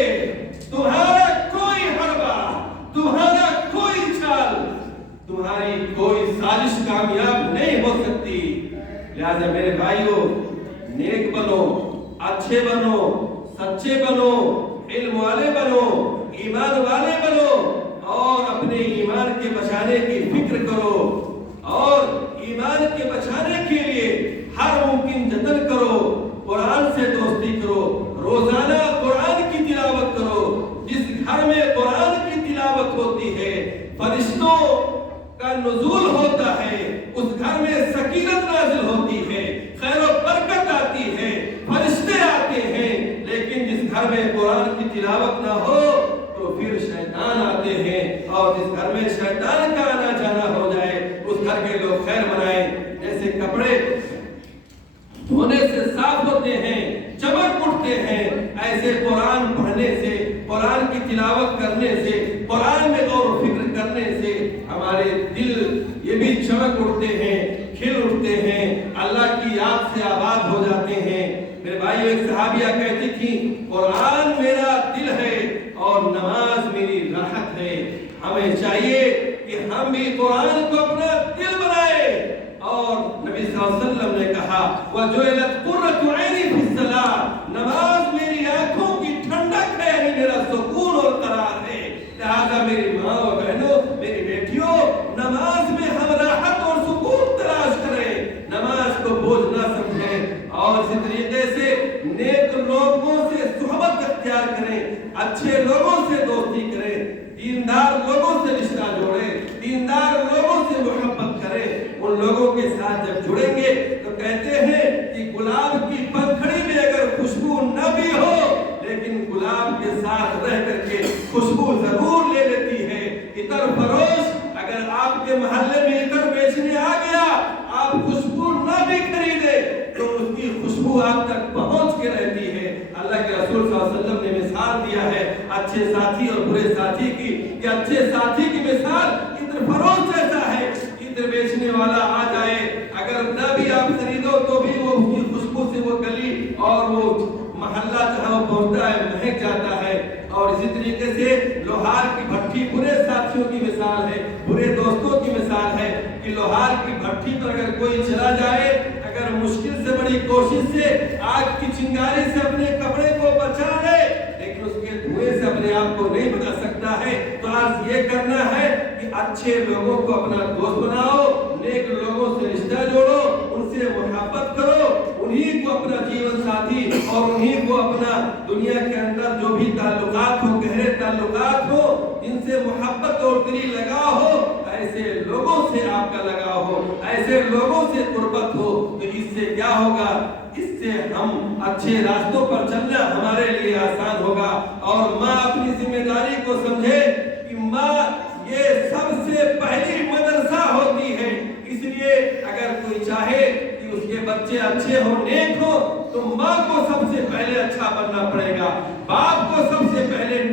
تمہارا کوئی حربہ، تمہارا کوئی چال، تمہاری کوئی سازش کامیاب نہیں ہو سکتی۔ لہذا میرے بھائیوں، نیک بنو، اچھے بنو، سچے بنو، علم والے بنو، ایمان والے بنو، اور اپنے ایمان کے بچانے کی فکر کرو، اور ایمان کے بچانے کے لیے ہر ممکن جتن کرو۔ قرآن سے دوستی کرو، روزانہ قرآن کی تلاوت کرو۔ جس گھر میں قرآن کی تلاوت ہوتی ہے، فرشتوں کا نزول ہوتا ہے، اس گھر میں سکینت نازل ہوتی ہے، خیر و برکت آتی ہے، فرشتے آتے ہیں۔ لیکن جس گھر میں قرآن کی تلاوت نہ ہو تو پھر شیطان آتے ہیں، اور جس گھر میں شیطان کا آنا جانا ہو جائے، اس گھر کے لوگ خیر منائیں۔ جیسے کپڑے دھونے سے صاف ہوتے ہیں، چمک اٹھتے ہیں، ایسے قرآن پڑھنے سے، قرآن کی تلاوت کرنے سے، قرآن میں غور و فکر کرنے سے ہمارے دل یہ بھی چمک اٹھتے ہیں، کھل اٹھتے ہیں، اللہ کی یاد سے آباد ہو جاتے ہیں۔ میرے بھائیو، ایک صحابیہ کہتی تھی، قرآن میرا دل ہے اور نماز میری راحت ہے۔ ہمیں چاہیے کہ ہم بھی قرآن کو اپنا دل بنائے، اور نبی صلی اللہ علیہ وسلم نے کہا، وَجُعِلَتْ قُرَّةُ عَيْنِي فِي الصَّلَاةِ، نماز میری آنکھوں کی ٹھنڈک ہے، یعنی میرا سکون اور قرار ہے۔ لہذا میری ماں و بہنوں، میری بیٹیوں، نماز میں ہم راحت اور سکون تلاش کریں، نماز کو بوجھ نہ سمجھیں، اور اسی طریقے سے نیک لوگوں سے صحبت اختیار کریں، اچھے لوگوں سے دوستی کریں، دیندار لوگوں سے رشتہ جوڑیں، دیندار لوگوں سے محبت کریں۔ ان لوگوں کے ساتھ جب جڑیں گے تو کہتے ہیں کہ گلاب کی پنکھڑی میں اگر خوشبو نہ بھی ہو، لیکن گلاب کے ساتھ رہ کر کے خوشبو ضرور لے لیتی ہے۔ عطر فروش اگر آپ کے محلے میں عطر بیچنے آ گیا، آپ خوشبو نہ بھی خریدے تو اس کی خوشبو آپ تک پہنچ کے رہتی ہے۔ اللہ کے رسول صلی اللہ علیہ وسلم نے مثال دیا ہے اچھے ساتھی اور برے ساتھی کی، کہ اچھے ساتھی کی مثال عطر فروش جیسا ہے۔ عطر بیچنے والا آ جائے، اگر نہ بھی آپ خریدو تو بھی وہ اس کی خوشبو سے وہ گلی اور وہ محلہ جہاں وہ پہنچتا ہے مہک جاتا ہے۔ اور اسی طریقے سے لوہار کی بھٹی برے ساتھیوں کی مثال ہے، برے دوستوں کی مثال ہے، کہ لوہار کی بھٹی پر اگر کوئی چلا جائے، اگر مشکل سے بڑی کوشش سے آگ کی چنگاری سے اپنے کپڑے کو بچا لے، لیکن اس کے دھوئیں سے اپنے آپ کو نہیں بچا سکتا ہے، تو عرض یہ کرنا ہے کہ اچھے لوگوں کو اپنا دوست بناؤ، نیک لوگوں سے رشتہ جوڑو، ان سے محبت کرو، انہی کو اپنا جیون ساتھی اور انہی کو اپنا دنیا کے اندر جو بھی تعلقات ہو، گہرے تعلقات ہو، جن سے محبت اور دلی لگاؤ ہو، ایسے لوگوں سے آپ کا لگاؤ ہو، ایسے لوگوں سے قربت ہو۔ تو اس سے کیا ہوگا؟ اس سے ہم اچھے راستوں پر چلنا ہمارے لیے آسان ہوگا۔ اور ماں اپنی ذمہ داری کو سمجھے کہ ماں یہ سب سے پہلی مدرسہ ہوتی ہے، اس لیے اگر کوئی چاہے کہ اس کے بچے اچھے ہوں، نیک ہوں، تو ماں کو سب سے پہلے اچھا بننا پڑے گا، باپ کو سب سے پہلے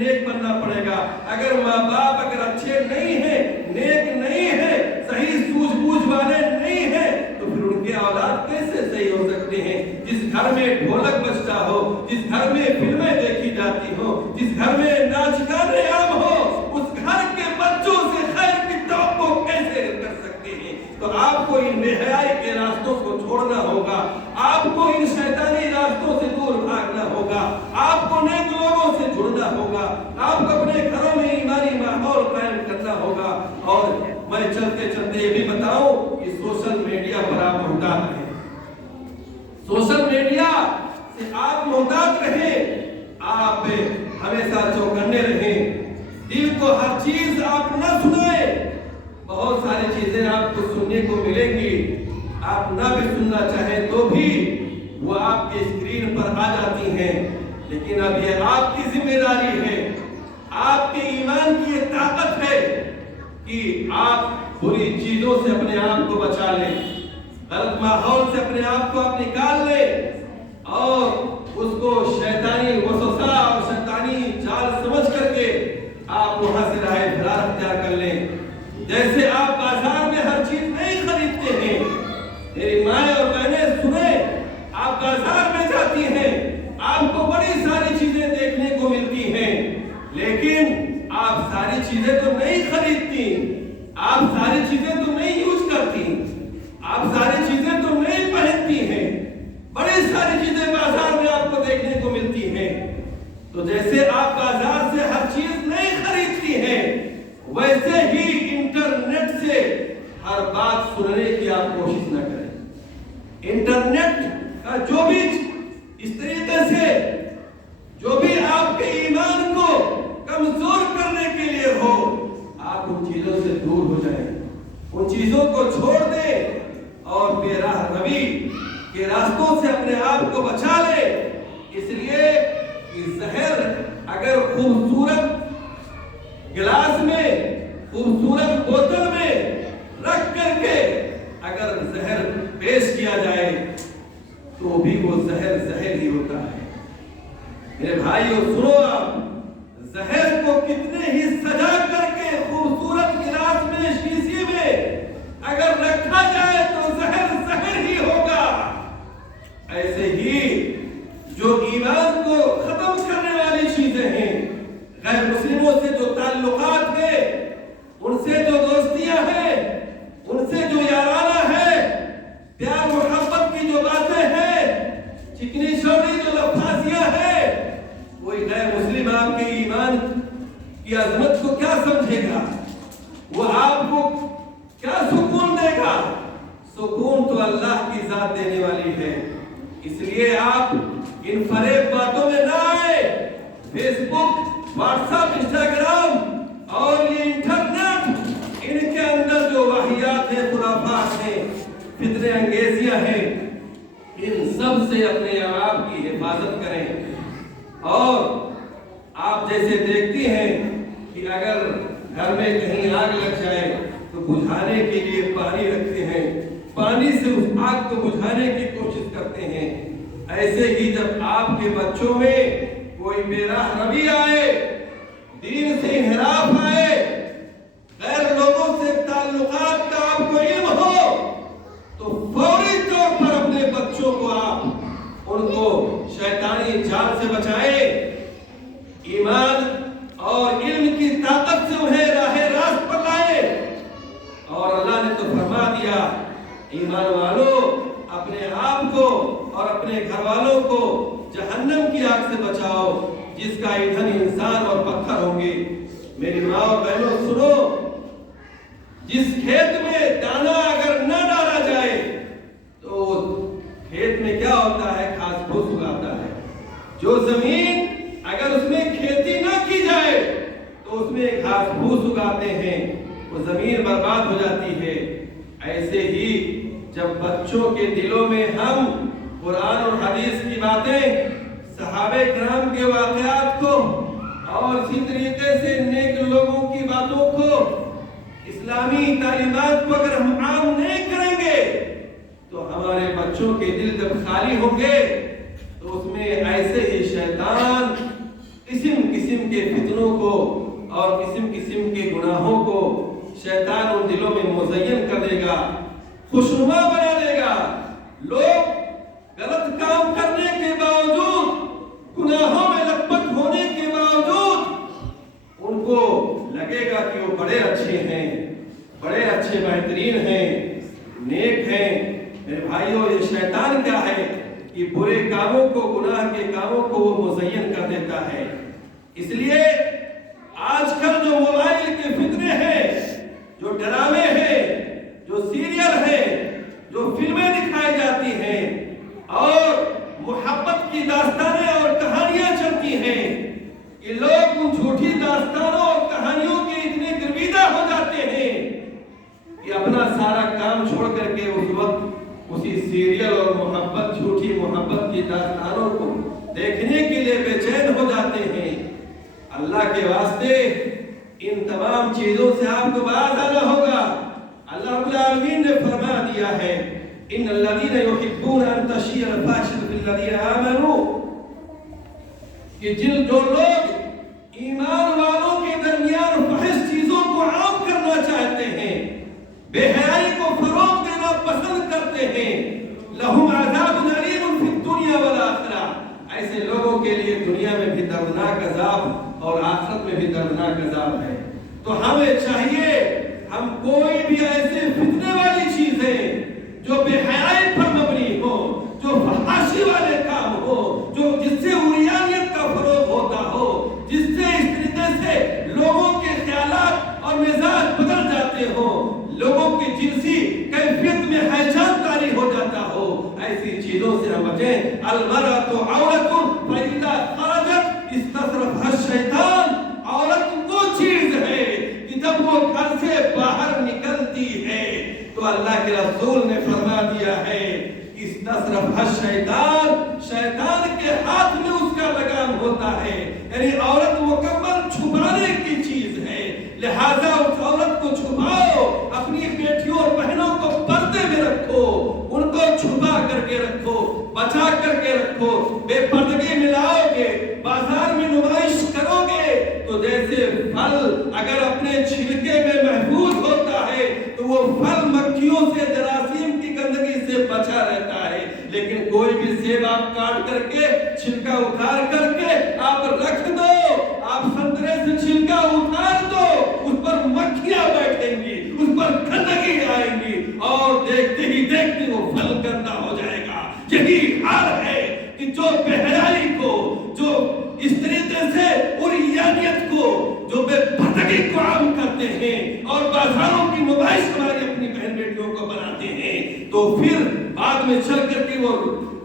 اگر ماں باپ اگر اچھے نہیں ہیں، نیک نہیں ہیں، صحیح سوجھ بوجھ والے نہیں ہیں، تو پھر ان کے اولاد کیسے صحیح ہو سکتے ہیں؟ جس گھر میں ڈھولک بجتا ہو، جس گھر میں فلمیں دیکھی جاتی ہو، جس گھر میں ناچ گانے عام ہو، اس گھر کے بچوں سے خیر کی توقع کیسے کر سکتے ہیں؟ تو آپ کو ان بے حیائی کے راستوں کو چھوڑنا ہوگا، آپ کو ان شیطانی راستوں سے دور بھاگنا ہوگا، آپ کو نیک لوگوں سے جڑنا ہوگا، آپ کو اپنے گھروں میں ایمانی ماحول قائم کرنا ہوگا۔ اور میں چلتے چلتے یہ بھی بتاؤں کہ سوشل میڈیا پر آپ محتاط رہیں، سوشل میڈیا سے آپ محتاط رہیں، آپ ہمیشہ چوکنے رہیں، دل کو ہر چیز آپ نہ سنائیں۔ بہت ساری چیزیں آپ کو سننے کو ملیں گی، آپ نہ بھی سننا چاہیں تو بھی وہ آپ کے اسکرین پر آ جاتی ہیں، لیکن اب یہ آپ کی ذمہ داری ہے، آپ کے ایمان کی یہ طاقت ہے کہ آپ بری چیزوں سے اپنے آپ کو بچا لیں، غلط ماحول سے اپنے آپ کو آپ نکال لیں، اور اس کو شیطانی وسوسہ اور شیطانی جال سمجھ کر کے آپ وہاں سے راہ فرار اختیار کر لیں۔ جیسے آپ بازار میں ہر چیز نہیں خریدتے ہیں، میری مائیں اور بہنیں سنیں، آپ بازار میں جاتی ہیں، آپ کو بڑی ساری چیزیں دیکھنے کو ملتی ہیں، لیکن آپ ساری چیزیں تو نہیں خریدتی، آپ ساری چیزیں تو نہیں یوز کرتی، آپ ساری چیزیں تو نہیں پہنتی ہیں، بڑی ساری چیزیں بازار میں آپ کو دیکھنے کو ملتی ہیں۔ تو جیسے آپ بازار سے ہر چیز نہیں خریدتی ہیں، ویسے ہی انٹرنیٹ سے ہر بات سننے کی آپ کوشش نہ کریں۔ انٹرنیٹ کا جو بھی اس طریقے سے جو بھی آپ کے ایمان کو کمزور کرنے کے لیے ہو، آپ ان چیزوں سے دور ہو جائیں، ان چیزوں کو چھوڑ دیں اور بے راہ روی کے راستوں سے اپنے آپ کو بچا لیں۔ اس لیے کہ زہر اگر خوبصورت گلاس میں، خوبصورت بوتل میں رکھ کر کے اگر زہر پیش کیا جائے تو بھی وہ زہر زہر ہی ہوتا ہے۔ میرے بھائیو سنو، آپ زہر کو کتنے ہی سجا کر کے خوبصورت گلاس میں، شیشے میں اگر رکھا جائے تو زہر زہر ہی ہوگا۔ ایسے ہی جو ایمان کو ختم کرنے والی چیزیں ہیں، غیر مسلموں سے جو تعلقات ہیں، ان سے جو دوستیاں ہیں، ان سے جو یارانہ ہے، پیار محبت کی جو باتیں ہیں، چکنی چوڑی جو لفظیاں ہیں، کوئی غیر مسلم آپ کے ایمان کی عظمت کو کیا سمجھے گا؟ وہ آپ کو کیا سکون دے گا؟ سکون تو اللہ کی ذات دینے والی ہے۔ اس لیے آپ ان فریب باتوں میں نہ آئے۔ فیس بک، واٹس ایپ، انسٹاگرام اور یہ انٹرنیٹ، ان کے اندر جو واہیات ہیں، خرافات ہیں، فتنہ انگیزیاں ہیں، ان سب سے اپنے آپ کی حفاظت کریں۔ اور آپ جیسے دیکھتی ہیں کہ اگر گھر میں کہیں آگ لگ جائے تو بجھانے کے لیے پانی رکھتے ہیں، پانی سے اس آگ کو بجھانے کی کوشش کرتے ہیں۔ ایسے ہی جب آپ کے بچوں میں کوئی بے راہ روی آئے، دین سے انحراف آئے، غیر لوگوں سے تعلقات کا آپ کو علم ہو، تو فوری طور پر اپنے بچوں کو آپ ان کو شیطانی جال سے بچائیں، ایمان اور علم کی طاقت سے انہیں راہ راست پر لائیں۔ اور اللہ نے تو فرما دیا، ایمان والوں اپنے آپ کو اور اپنے گھر والوں کو جہنم کی آگ سے بچاؤ، جس کا ایندھن انسان اور پتھر ہوں گے۔ میری ماں اور بہنوں سنو، جس کھیت میں دانا اگر نہ ڈالا جائے تو کھیت میں کیا ہوتا ہے؟ گھاس پھوس اگاتا ہے۔ جو زمین اگر اس میں کھیتی نہ کی جائے تو اس میں گھاس پھوس اگاتے ہیں، وہ زمین برباد ہو جاتی ہے۔ ایسے ہی جب بچوں کے دلوں میں ہم قرآن اور حدیث کی باتیں، صحابہ کرام کے واقعات کو اور اسی طریقے سے نیک لوگوں کی باتوں کو، اسلامی تعلیمات کو اگر ہم عام نہیں کریں گے تو ہمارے بچوں کے دل جب خالی ہوں گے تو اس میں ایسے ہی شیطان قسم قسم کے فتنوں کو اور قسم قسم کے گناہوں کو شیطان ان دلوں میں مزین کر دے گا، خوشنما بنا دے گا۔ لوگ غلط کام کرنے کے باوجود، گناہوں میں لپٹ ہونے کے باوجود ان کو لگے گا کہ وہ بڑے اچھے ہیں، بڑے اچھے بہترین ہیں، نیک ہیں۔ میرے بھائیوں، یہ شیطان کیا ہے کہ برے کاموں کو، گناہ کے کاموں کو وہ مزین کر دیتا ہے۔ اس لیے آج کل جو موبائل کے فتنے ہیں، جو ڈرامے ہیں، جو سیریل ہیں، جو فلمیں دکھائی جاتی ہیں اور محبت کی داستانیں اور کہانیاں چلتی ہیں، یہ لوگ ان جھوٹی داستانوں اور کہانیوں کے اتنے گرویدہ ہو جاتے ہیں کہ اپنا سارا کام چھوڑ کر کے اس وقت اسی سیریل اور محبت، جھوٹی محبت کی داستانوں کو دیکھنے کے لیے بے چین ہو جاتے ہیں۔ اللہ کے واسطے ان تمام چیزوں سے آپ کو باز آنا ہوگا۔ اللہ رب العالمین نے فرما دیا ہے، ان الذین یحبون ان تشیع الفاحشۃ فی الذین آمنوا، کہ جو لوگ ایمان والوں کے درمیان فحش چیزوں کو عام کرنا چاہتے ہیں، بے حیائی کو فروغ دینا پسند کرتے ہیں، لہم عذاب علیم فی الدنیا والآخرہ، ایسے لوگوں کے لیے دنیا میں بھی دردناک عذاب اور آخرت میں بھی دردناک عذاب ہے۔ تو ہمیں چاہیے ہم کوئی بھی ایسے فتنے والی چیزیں جو بے حیائی پر مبنی ہو، جو فحاشی والے کام ہو، جو جس سے عریانیت کا فروغ ہوتا ہو، جس سے اس طریقے سے لوگوں کے خیالات اور مزاج بدل جاتے ہو، لوگوں کی جنسی کیفیت میں ہیجان طاری ہو جاتا ہو، ایسی چیزوں سے ہم بچیں۔ المرأۃ عورۃ فإذا خرجت استصرفها الشیطان، عورت وہ چیز ہے کہ جب وہ گھر سے باہر نکلتی ہے تو اللہ کے رسول نے فرما دیا ہے استصرفها الشیطان، شیطان کے ہاتھ میں اس کا لگام ہوتا ہے۔ یعنی عورت مکمل چھپانے کی چیز ہے، لہذا اس عورت کو چھپاؤ، اپنی بیٹیوں اور بہنوں کو پردے میں رکھو، ان کو چھپا کر کے رکھو، بچا کر کے رکھو۔ بے پردگی ملاؤ گے، بازار میں نمائش کرو گے تو جیسے پھل اگر اپنے چھلکے میں محفوظ ہوتا ہے تو وہ پھل مکھیوں سے، جراثیم کی گندگی سے بچا رہتا ہے، لیکن کوئی بھی سیب آپ کاٹ کر کے چھلکا اتار کر کے آپ رکھ دو، آپ سنترے سے چھلکا اتار دو، اس پر مکھیاں بیٹھیں گی، اس پر گندگی آئیں گی اور دیکھتے ہی دیکھتے وہ پھل گندا ہو جائے گا۔ یہی حال ہے کہ جو بے حیائی کو، جو اس طریقے سے عریانیت کو، جو بے پردگی کو عام کرتے ہیں اور بازاروں کی نمائش ہماری اپنی بہن بیٹیوں کو بناتے ہیں، تو پھر بعد میں چل کر کے وہ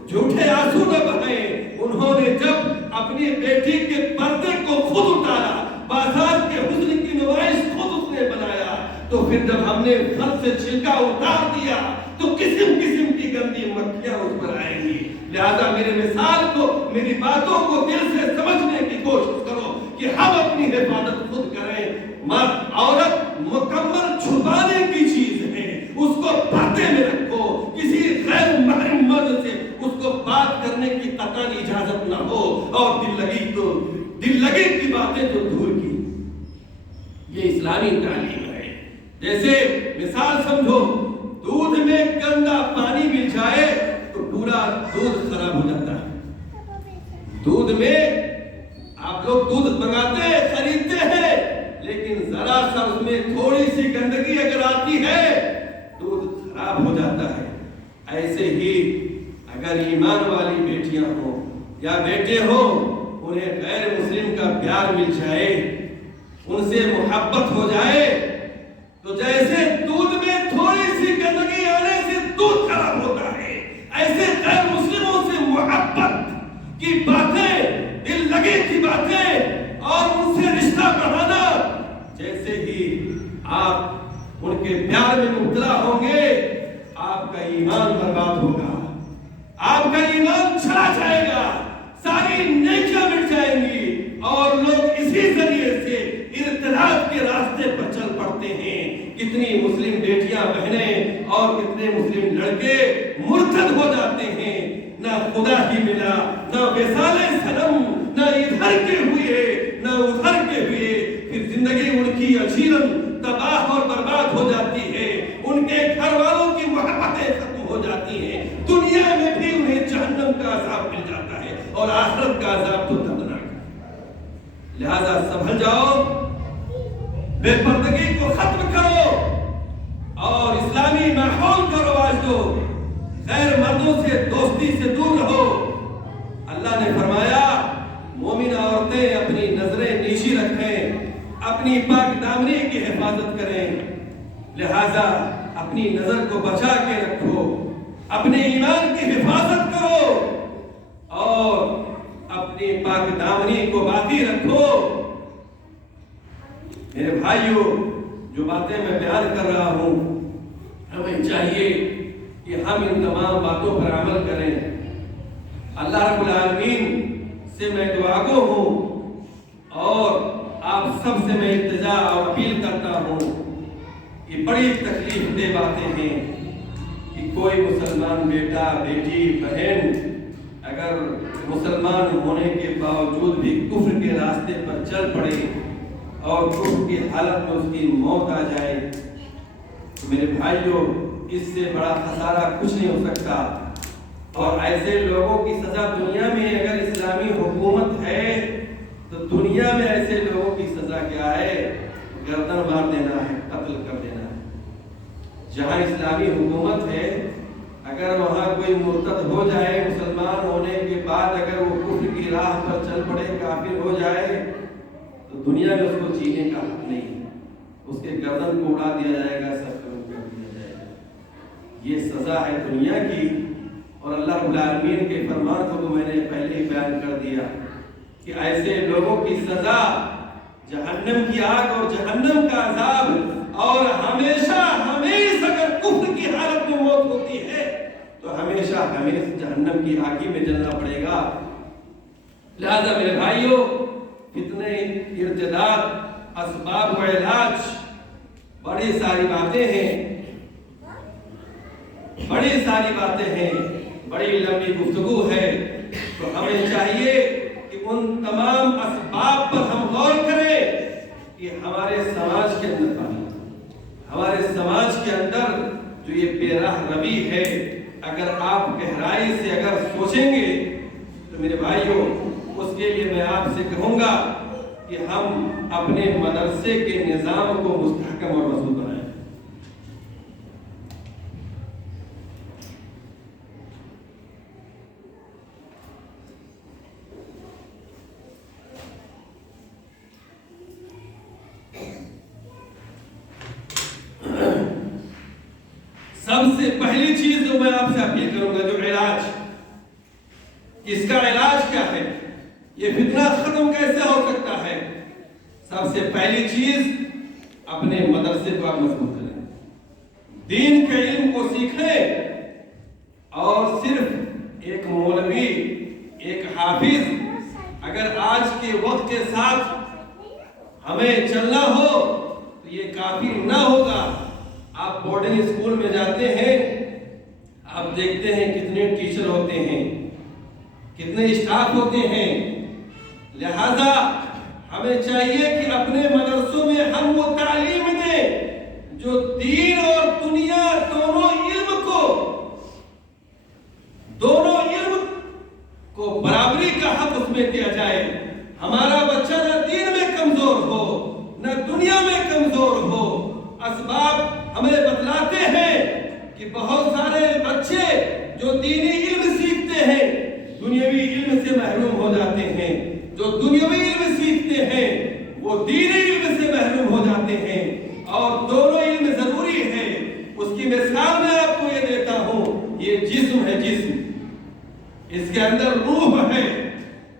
جھوٹے آنسو نہ بہائیں۔ انہوں نے جب اپنی بیٹی کے پردے کو خود اتارا، بازار کے حسن کی نمائش خود اس نے بنایا، تو پھر جب ہم نے پھل سے چھلکا اتار دیا تو قسم قسم کی گندی مکھیاں اس پر آئیں گی۔ لہذا میری مثال کو، میری باتوں کو دل سے سمجھنے کی کوشش کرو کہ ہم اپنی حفاظت خود کریں۔ عورت مکمل چھپانے کی چیز ہے، اس کو پردے میں رکھو، کسی غیر محرم مرد سے اس کو بات کرنے کی قطعی اجازت نہ ہو، اور دل لگی کی باتیں تو دور کی۔ یہ اسلامی تعلیم ہے۔ جیسے مثال سمجھو، دودھ میں گندا پانی مل جائے تو پورا دودھ خراب ہو جاتا ہے۔ دودھ میں آپ لوگ دودھ منگاتے ہیں، خریدتے ہیں، لیکن ذرا سا اس میں تھوڑی سی گندگی اگر آتی ہے دودھ خراب ہو جاتا ہے۔ ایسے ہی اگر ایمان والی بیٹیاں ہوں یا بیٹے ہوں، انہیں غیر مسلم کا پیار مل جائے، ان سے محبت ہو جائے، تو جیسے دودھ میں تھوڑی سی گندگی آنے سے دودھ خراب ہوتا ہے، ایسے غیر مسلموں سے محبت کی باتیں، دل لگی کی باتیں اور ان سے رشتہ بڑھانا، جیسے ہی آپ ان کے پیار میں مبتلا ہوں گے، آپ کا ایمان برباد ہوگا، آپ کا ایمان چلا جائے گا، ساری نیکیاں مٹ جائیں گی، اور لوگ اسی ذریعے سے ارتداد کے راستے پر چل پڑتے ہیں۔ کتنی مسلم بیٹیاں، بہنیں اور کتنے مسلم لڑکے مرتد ہو جاتے ہیں، نہ خدا ہی ملا، نہ وصال صنم، نہ ادھر کے ہوئے نہ ادھر کے ہوئے، پھر زندگی عشیرن تباہ اور برباد ہو جاتی ہے، ان کے گھر والوں کی محبتیں ختم ہو جاتی ہیں، دنیا میں بھی انہیں جہنم کا عذاب مل جاتا ہے اور آخرت کا عذاب تو دردناک ہے۔ لہذا سنبھل جاؤ، بے پردگی کو ختم کرو اور اسلامی ماحول کو رواج دو، غیر مردوں سے دوستی سے دور رہو۔ اللہ نے فرمایا مومن عورتیں اپنی نظریں نیشی رکھیں، اپنی پاک دامنی کی حفاظت کریں، لہذا اپنی نظر کو بچا کے رکھو، اپنے ایمان کی حفاظت کرو اور اپنی پاک دامنی کو باقی رکھو۔ میرے بھائیوں، جو باتیں میں بیان کر رہا ہوں، ہمیں چاہیے کہ ہم ان تمام باتوں پر عمل کریں۔ اللہ رب العالمین سے میں دعا گو ہوں اور آپ سب سے میں التجا اور اپیل کرتا ہوں، یہ بڑی تکلیف دہ باتیں ہیں کہ کوئی مسلمان بیٹا، بیٹی، بہن اگر مسلمان ہونے کے باوجود بھی کفر کے راستے پر چل پڑے اور کفر کی حالت میں اس کی موت آ جائے تو میرے بھائیوں، اس سے بڑا خسارہ کچھ نہیں ہو سکتا۔ اور ایسے لوگوں کی سزا دنیا میں اگر اسلامی حکومت ہے تو دنیا میں ایسے لوگوں کی سزا کیا ہے؟ گردن مار دینا ہے، قتل کر دینا ہے۔ جہاں اسلامی حکومت ہے، اگر وہاں کوئی مرتد ہو جائے، مسلمان ہونے کے بعد اگر وہ کفر کی راہ پر چل پڑے، کافر ہو جائے، تو دنیا میں اس کو جینے کا حق نہیں ہے، اس کے گردن کو اڑا دیا جائے گا، سر کر دیا جائے گا۔ یہ سزا ہے دنیا کی، اور اللہ رب العالمین کے فرمان کو میں نے پہلے ہی بیان کر دیا کہ ایسے لوگوں کی سزا جہنم کی آگ اور جہنم کا عذاب، اور ہمیشہ ہمیشہ اگر کفر کی حالت میں موت ہوتی ہے تو ہمیشہ ہمیشہ جہنم کی آگ میں جلنا پڑے گا۔ لہذا میرے بھائیوں، فتنے، ارتداد، اسباب و علاج، بڑی ساری باتیں ہیں، بڑی ساری باتیں ہیں، بڑی لمبی گفتگو ہے، تو ہمیں چاہیے کہ ان تمام اسباب پر ہم غور کریں کہ ہمارے سماج کے اندر ہمارے سماج کے اندر جو یہ بے راہ روی ہے، اگر آپ گہرائی سے اگر سوچیں گے تو میرے بھائیوں، اس کے لیے میں آپ سے کہوں گا کہ ہم اپنے مدرسے کے نظام کو مستحکم اور مضبوط بنائیں۔ سب سے پہلی چیز جو میں آپ سے اپیل کروں گا، جو علاج، اس کا علاج کیا ہے، یہ فتنہ ختم کیسے ہو سکتا ہے؟ سب سے پہلی چیز، اپنے مدرسے کو آپ مضبوط کریں، دین کے علم کو سیکھیں، اور صرف ایک مولوی، ایک حافظ اگر آج کے وقت کے ساتھ ہمیں چلنا ہو تو یہ کافی نہ ہوگا۔ آپ بورڈنگ اسکول میں جاتے ہیں، آپ دیکھتے ہیں کتنے ٹیچر ہوتے ہیں، کتنے اسٹاف ہوتے ہیں، لہذا ہمیں چاہیے کہ اپنے مدرسوں میں ہم وہ تعلیم دیں جو دین اور دنیا دونوں علم کو برابری کا حق اس میں دیا جائے۔ ہمارا بچہ نہ دین میں کمزور ہو، نہ دنیا میں کمزور ہو۔ اسباب ہمیں بتلاتے ہیں کہ بہت سارے بچے جو دینی علم سیکھتے ہیں دنیاوی علم سے محروم ہو جاتے ہیں، جو دنیاوی علم سیکھتے ہیں وہ دینی علم سے محروم ہو جاتے ہیں، اور دونوں علم ضروری ہے۔ اس کی مثال میں آپ کو یہ دیتا ہوں، یہ جسم ہے، جسم، اس کے اندر روح ہے،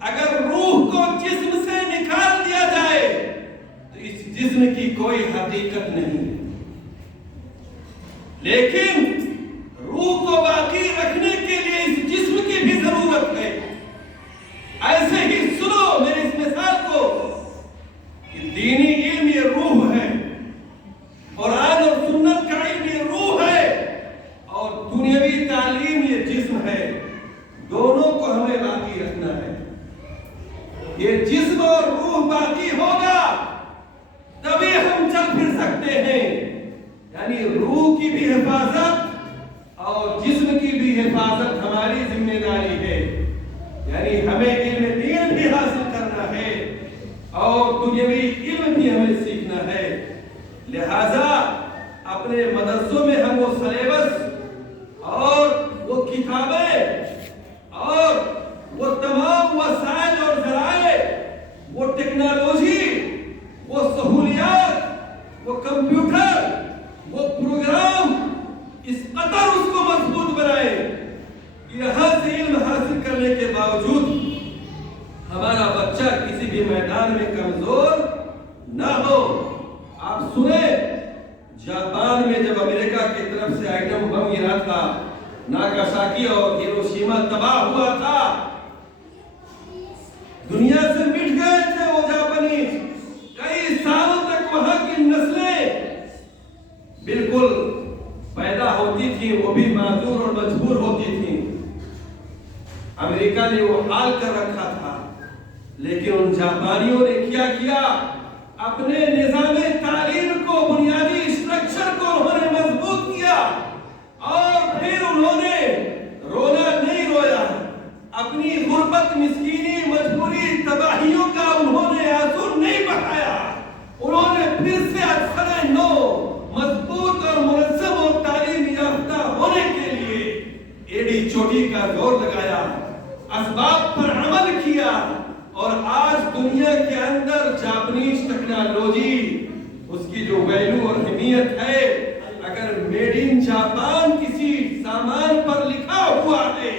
اگر روح کو جسم سے نکال دیا جائے تو اس جسم کی کوئی حقیقت نہیں، لیکن روح کو باقی رکھنے کے لیے اس جسم کی بھی ضرورت ہے۔ ایسے ہی سنو میری اس مثال کو کہ دینی علم یہ روح ہے، قرآن اور سنت کا علم یہ روح ہے، اور دنیاوی تعلیم یہ جسم ہے۔ دونوں کو ہمیں باقی رکھنا ہے۔ یہ جسم اور روح باقی ہوگا تبھی ہم چل رکھے ہیں، یعنی روح کی بھی حفاظت اور جسم کی بھی حفاظت ہماری ذمہ داری ہے، یعنی ہمیں علم دین بھی حاصل کرنا ہے اور دنیاوی علم بھی ہمیں سیکھنا ہے۔ لہذا اپنے مدرسوں میں ہم وہ سلیبس اور وہ کتابیں اور وہ تمام وسائل اور ذرائع، وہ ٹیکنالوجی، وہ سہولیات، وہ کمپیوٹر، وہ پروگرام اس قدر اس کو مضبوط بنائے کہ یہاں سے علم حاصل کرنے کے باوجود ہمارا بچہ کسی بھی میدان میں کمزور نہ ہو۔ آپ سنیں، جاپان میں جب امریکہ کی طرف سے ایٹم بم گرا تھا، ناگاساکی اور ہیروشیما تباہ ہوا تھا، دنیا سے مٹ گئے تھے وہ جاپانی، کئی سالوں تک وہاں کی نسلیں بالکل پیدا ہوتی تھی، وہ بھی معذور اور مجبور ہوتی تھی۔ امریکہ نے وہ حال کر رکھا تھا، لیکن ان جاپانیوں نے کیا کیا؟ اپنے نظام تعلیم کو، بنیادی اسٹرکچر کو انہوں نے مضبوط کیا اور پھر انہوں نے رونا نہیں رویا، اپنی غربت، مسکینی، مجبوری، تباہیوں کا انہوں نے آنسو نہیں بہایا، انہوں نے پھر سے اکثر نو مضبوط اور منظم اور تعلیم یافتہ ہونے کے لیے ایڑی چوٹی کا زور لگایا، اسباب پر عمل کیا، اور آج دنیا کے اندر جاپنیز ٹیکنالوجی، اس کی جو ویلیو اور اہمیت ہے، اگر میڈ ان جاپان کسی سامان پر لکھا ہوا ہے،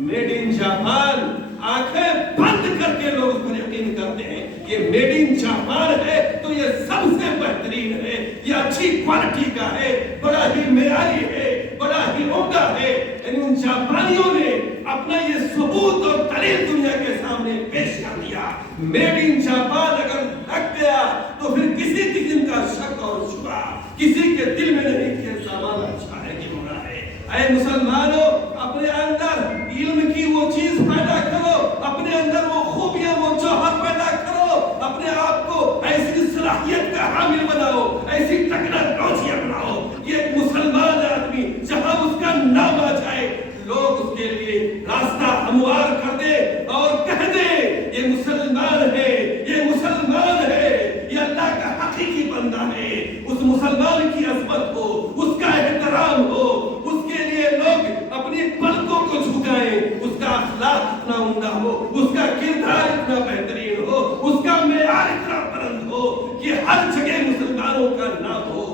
میڈ ان جاپان، آنکھیں بند کر کے لوگ اس پر یقین کرتے ہیں کہ میڈ ان جاپان ہے تو یہ سب سے بہترین ہے، یہ اچھی کوالٹی کا ہے، بڑا ہی معیاری ہے، بڑا ہی عمدہ ہے۔ یعنی ان جاپانیوں نے اپنا یہ ثبوت اور دلیل دنیا کے سامنے پیش کر دیا۔ میڈ ان جاپان اگر لگ گیا تو پھر کسی قسم کا شک اور شبہ کسی کے دل میں نہیں کہ سامان اچھا ہے کہ برا ہے۔ اے مسلمانوں، اپنے اندر علم کی وہ چیز پیدا کرو، اپنے اندر وہ خوبیاں، وہ جوہر پیدا کرو، اپنے آپ کو ایسی صلاحیت کا حامل بناؤ، ایسی ٹیکنالوجی اپناؤ کہ ایک مسلمان آدمی جہاں اس کا نام آ جائے، لوگ اس کے لیے راستہ ہموار کر دے اور کہہ دے یہ مسلمان ہے، یہ مسلمان ہے، یہ اللہ کا حقیقی بندہ ہے۔ اس مسلمان کی عظمت ہو، اس کا احترام ہو، اس کے لیے لوگ اپنی پلکوں کو جھکائیں، اس کا اخلاق اتنا عمدہ ہو، اس کا کردار اتنا بہترین ہو، اس کا معیار اتنا بلند ہو کہ ہر جگہ مسلمانوں کا نام ہو۔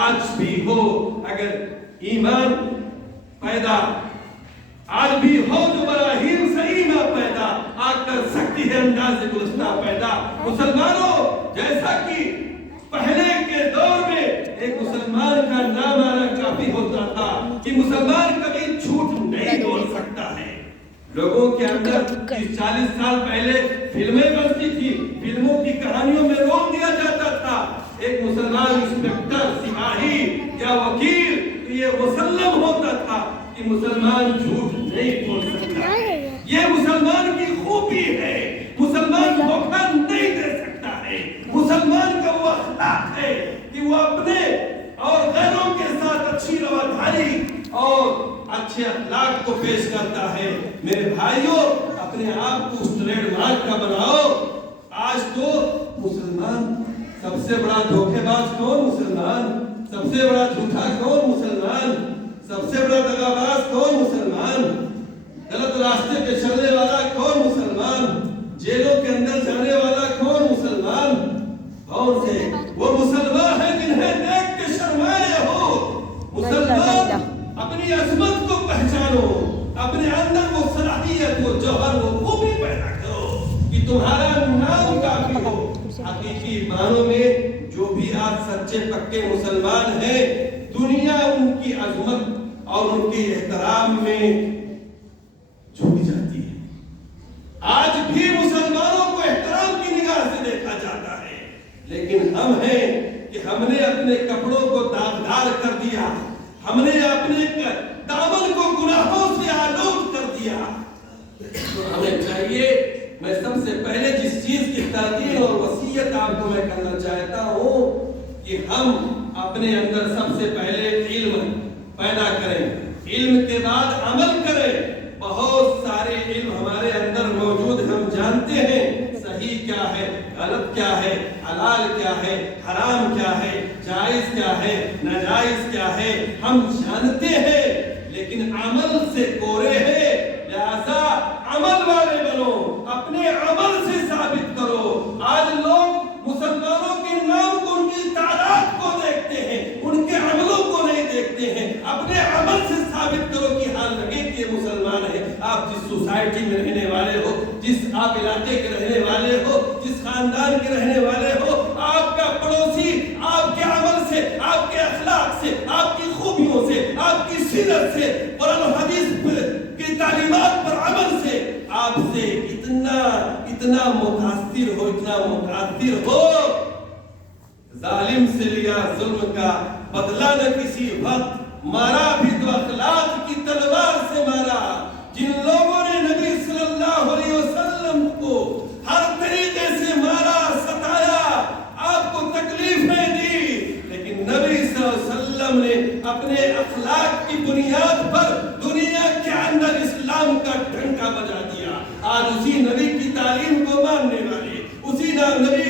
آج بھی ہو، اگر ایمان پیدا آج بھی ہو تو براہیم سے ایمان پیدا آج کر سکتی ہے انداز گلستہ پیدا۔ مسلمانوں، جیسا کہ پہلے کے دور میں ایک مسلمان کا نام آنا کافی ہوتا تھا کہ مسلمان کبھی جھوٹ نہیں بول سکتا ہے۔ لوگوں کے اندر 40 سال پہلے فلمیں بنتی تھی، فلموں کی کہانیوں میں رول دیا جاتا تھا، ایک مسلمان انسپکٹر، سپاہی یا وکیل، تو یہ مسلم ہوتا تھا کہ مسلمان جھوٹ نہیں بول سکتا ہے۔ یہ مسلمان کی خوبی ہے، مسلمان دھوکہ نہیں دے سکتا ہے، مسلمان کا وہ اخلاق ہے کہ وہ اپنے اور غیروں کے ساتھ اچھی رواداری اور اچھے اخلاق کو پیش کرتا ہے۔ میرے بھائیوں، اپنے آپ کو اس ٹریڈ مارک کا بناؤ۔ آج تو مسلمان سب سے بڑا دھوکے باز کون؟ مسلمان۔ سب سے بڑا جھوٹا کون؟ مسلمان۔ سب سے بڑا دغاباز کون؟ مسلمان۔ غلط راستے پہ چلنے والا کون؟ مسلمان۔ جیلوں کے اندر جانے والا کون؟ مسلمان۔ کون سے؟ وہ مسلمان ہیں جنہیں دیکھ کے شرمائے ہو۔ مسلمان، اپنی عظمت کو پہچانو، اپنے اندر وہ صلاحیت، وہ جوہر، وہ خوبی پیدا کرو کہ تمہارا نام کافی ہو۔ حقیقی معنوں میں جو بھی آج سچے پکے مسلمان ہیں، دنیا ان کی عظمت اور ان کے احترام میں جھک جاتی ہے۔ آج بھی مسلمانوں کو احترام کی نگاہ سے دیکھا جاتا ہے، لیکن ہم ہیں کہ ہم نے اپنے کپڑوں کو داغدار کر دیا، ہم نے اپنے دامن کو گناہوں سے آلود کر دیا۔ تو ہمیں چاہیے، میں سب سے پہلے جس چیز کی تلقین اور وصیت آپ کو میں کرنا چاہتا ہوں کہ ہم اپنے اندر سب سے پہلے علم پیدا کریں، علم کے بعد عمل کریں۔ بہت سارے علم ہمارے اندر موجود، ہم جانتے ہیں صحیح کیا ہے، غلط کیا ہے، حلال کیا ہے، حرام کیا ہے، جائز کیا ہے، ناجائز کیا ہے، ہم جانتے ہیں، لیکن عمل سے کورے ہیں۔ لہذا عمل والے بنو، اپنے عمل سے ثابت کرو۔ آج لوگ مسلمانوں کے نام کو، ان کی تعداد کو دیکھتے ہیں، ان کے عملوں کو نہیں دیکھتے ہیں۔ اپنے عمل سے ثابت کرو کہ ہاں لگے کہ یہ مسلمان ہے۔ آپ جس سوسائٹی میں رہنے والے ہو، جس آپ علاقے کے رہنے والے ہو، جس خاندان کے رہنے والے ہو، آپ کا پڑوسی آپ کے عمل سے، آپ کے اخلاق سے، آپ کی خوبیوں سے، آپ کی سیرت سے، قرآن و حدیث کی تعلیمات پر عمل سے آپ سے اتنا متاثر ہو، اتنا متاثر ہو۔ ظالم سے لیا ظلم کا بدلہ نہ کسی وقت، مارا بھی تو اخلاق کی تلوار سے مارا۔ جن لوگوں نے نبی صلی اللہ علیہ وسلم کو ہر طریقے سے مارا، ستایا، آپ کو تکلیفیں دی، لیکن نبی صلی اللہ علیہ وسلم نے اپنے اخلاق کی بنیاد پر دنیا کے اندر اسلام کا ڈنکا بجا دیا۔ آج اسی نبی کی تعلیم کو ماننے والے، اسی نبی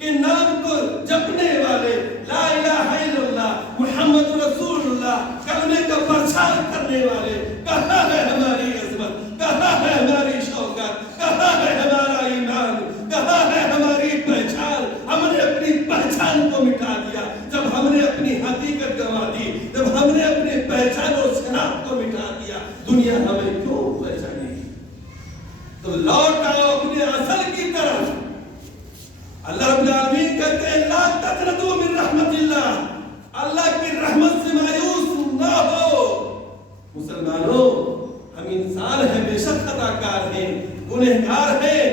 کے نام کو جپنے والے، لا الہ الا اللہ محمد رسول اللہ کلمے کا پرچار کرنے والے، کہاں ہے ہماری عظمت، کہاں ہے ہماری شوکت، کہاں ہے ہمارا ایمان، کہاں ہے ہماری پہچان؟ ہم نے اپنی پہچان کو مٹا دیا جب ہم نے اپنی حقیقت گنوا دی، جب ہم نے اپنی پہچان اور شناخت کو مٹا دیا۔ دنیا ہمیں کیوں پہچانے گی؟ تو لوٹ آؤ اپنے اصل کی طرف۔ اللہ رب العالمین کہتے ہیں لا تقنطوا من رحمت اللہ، اللہ کی رحمت سے مایوس نہ ہو۔ مسلمانوں، ہم انسان ہیں، بے شک خطا کار ہیں، گنہگار ہیں،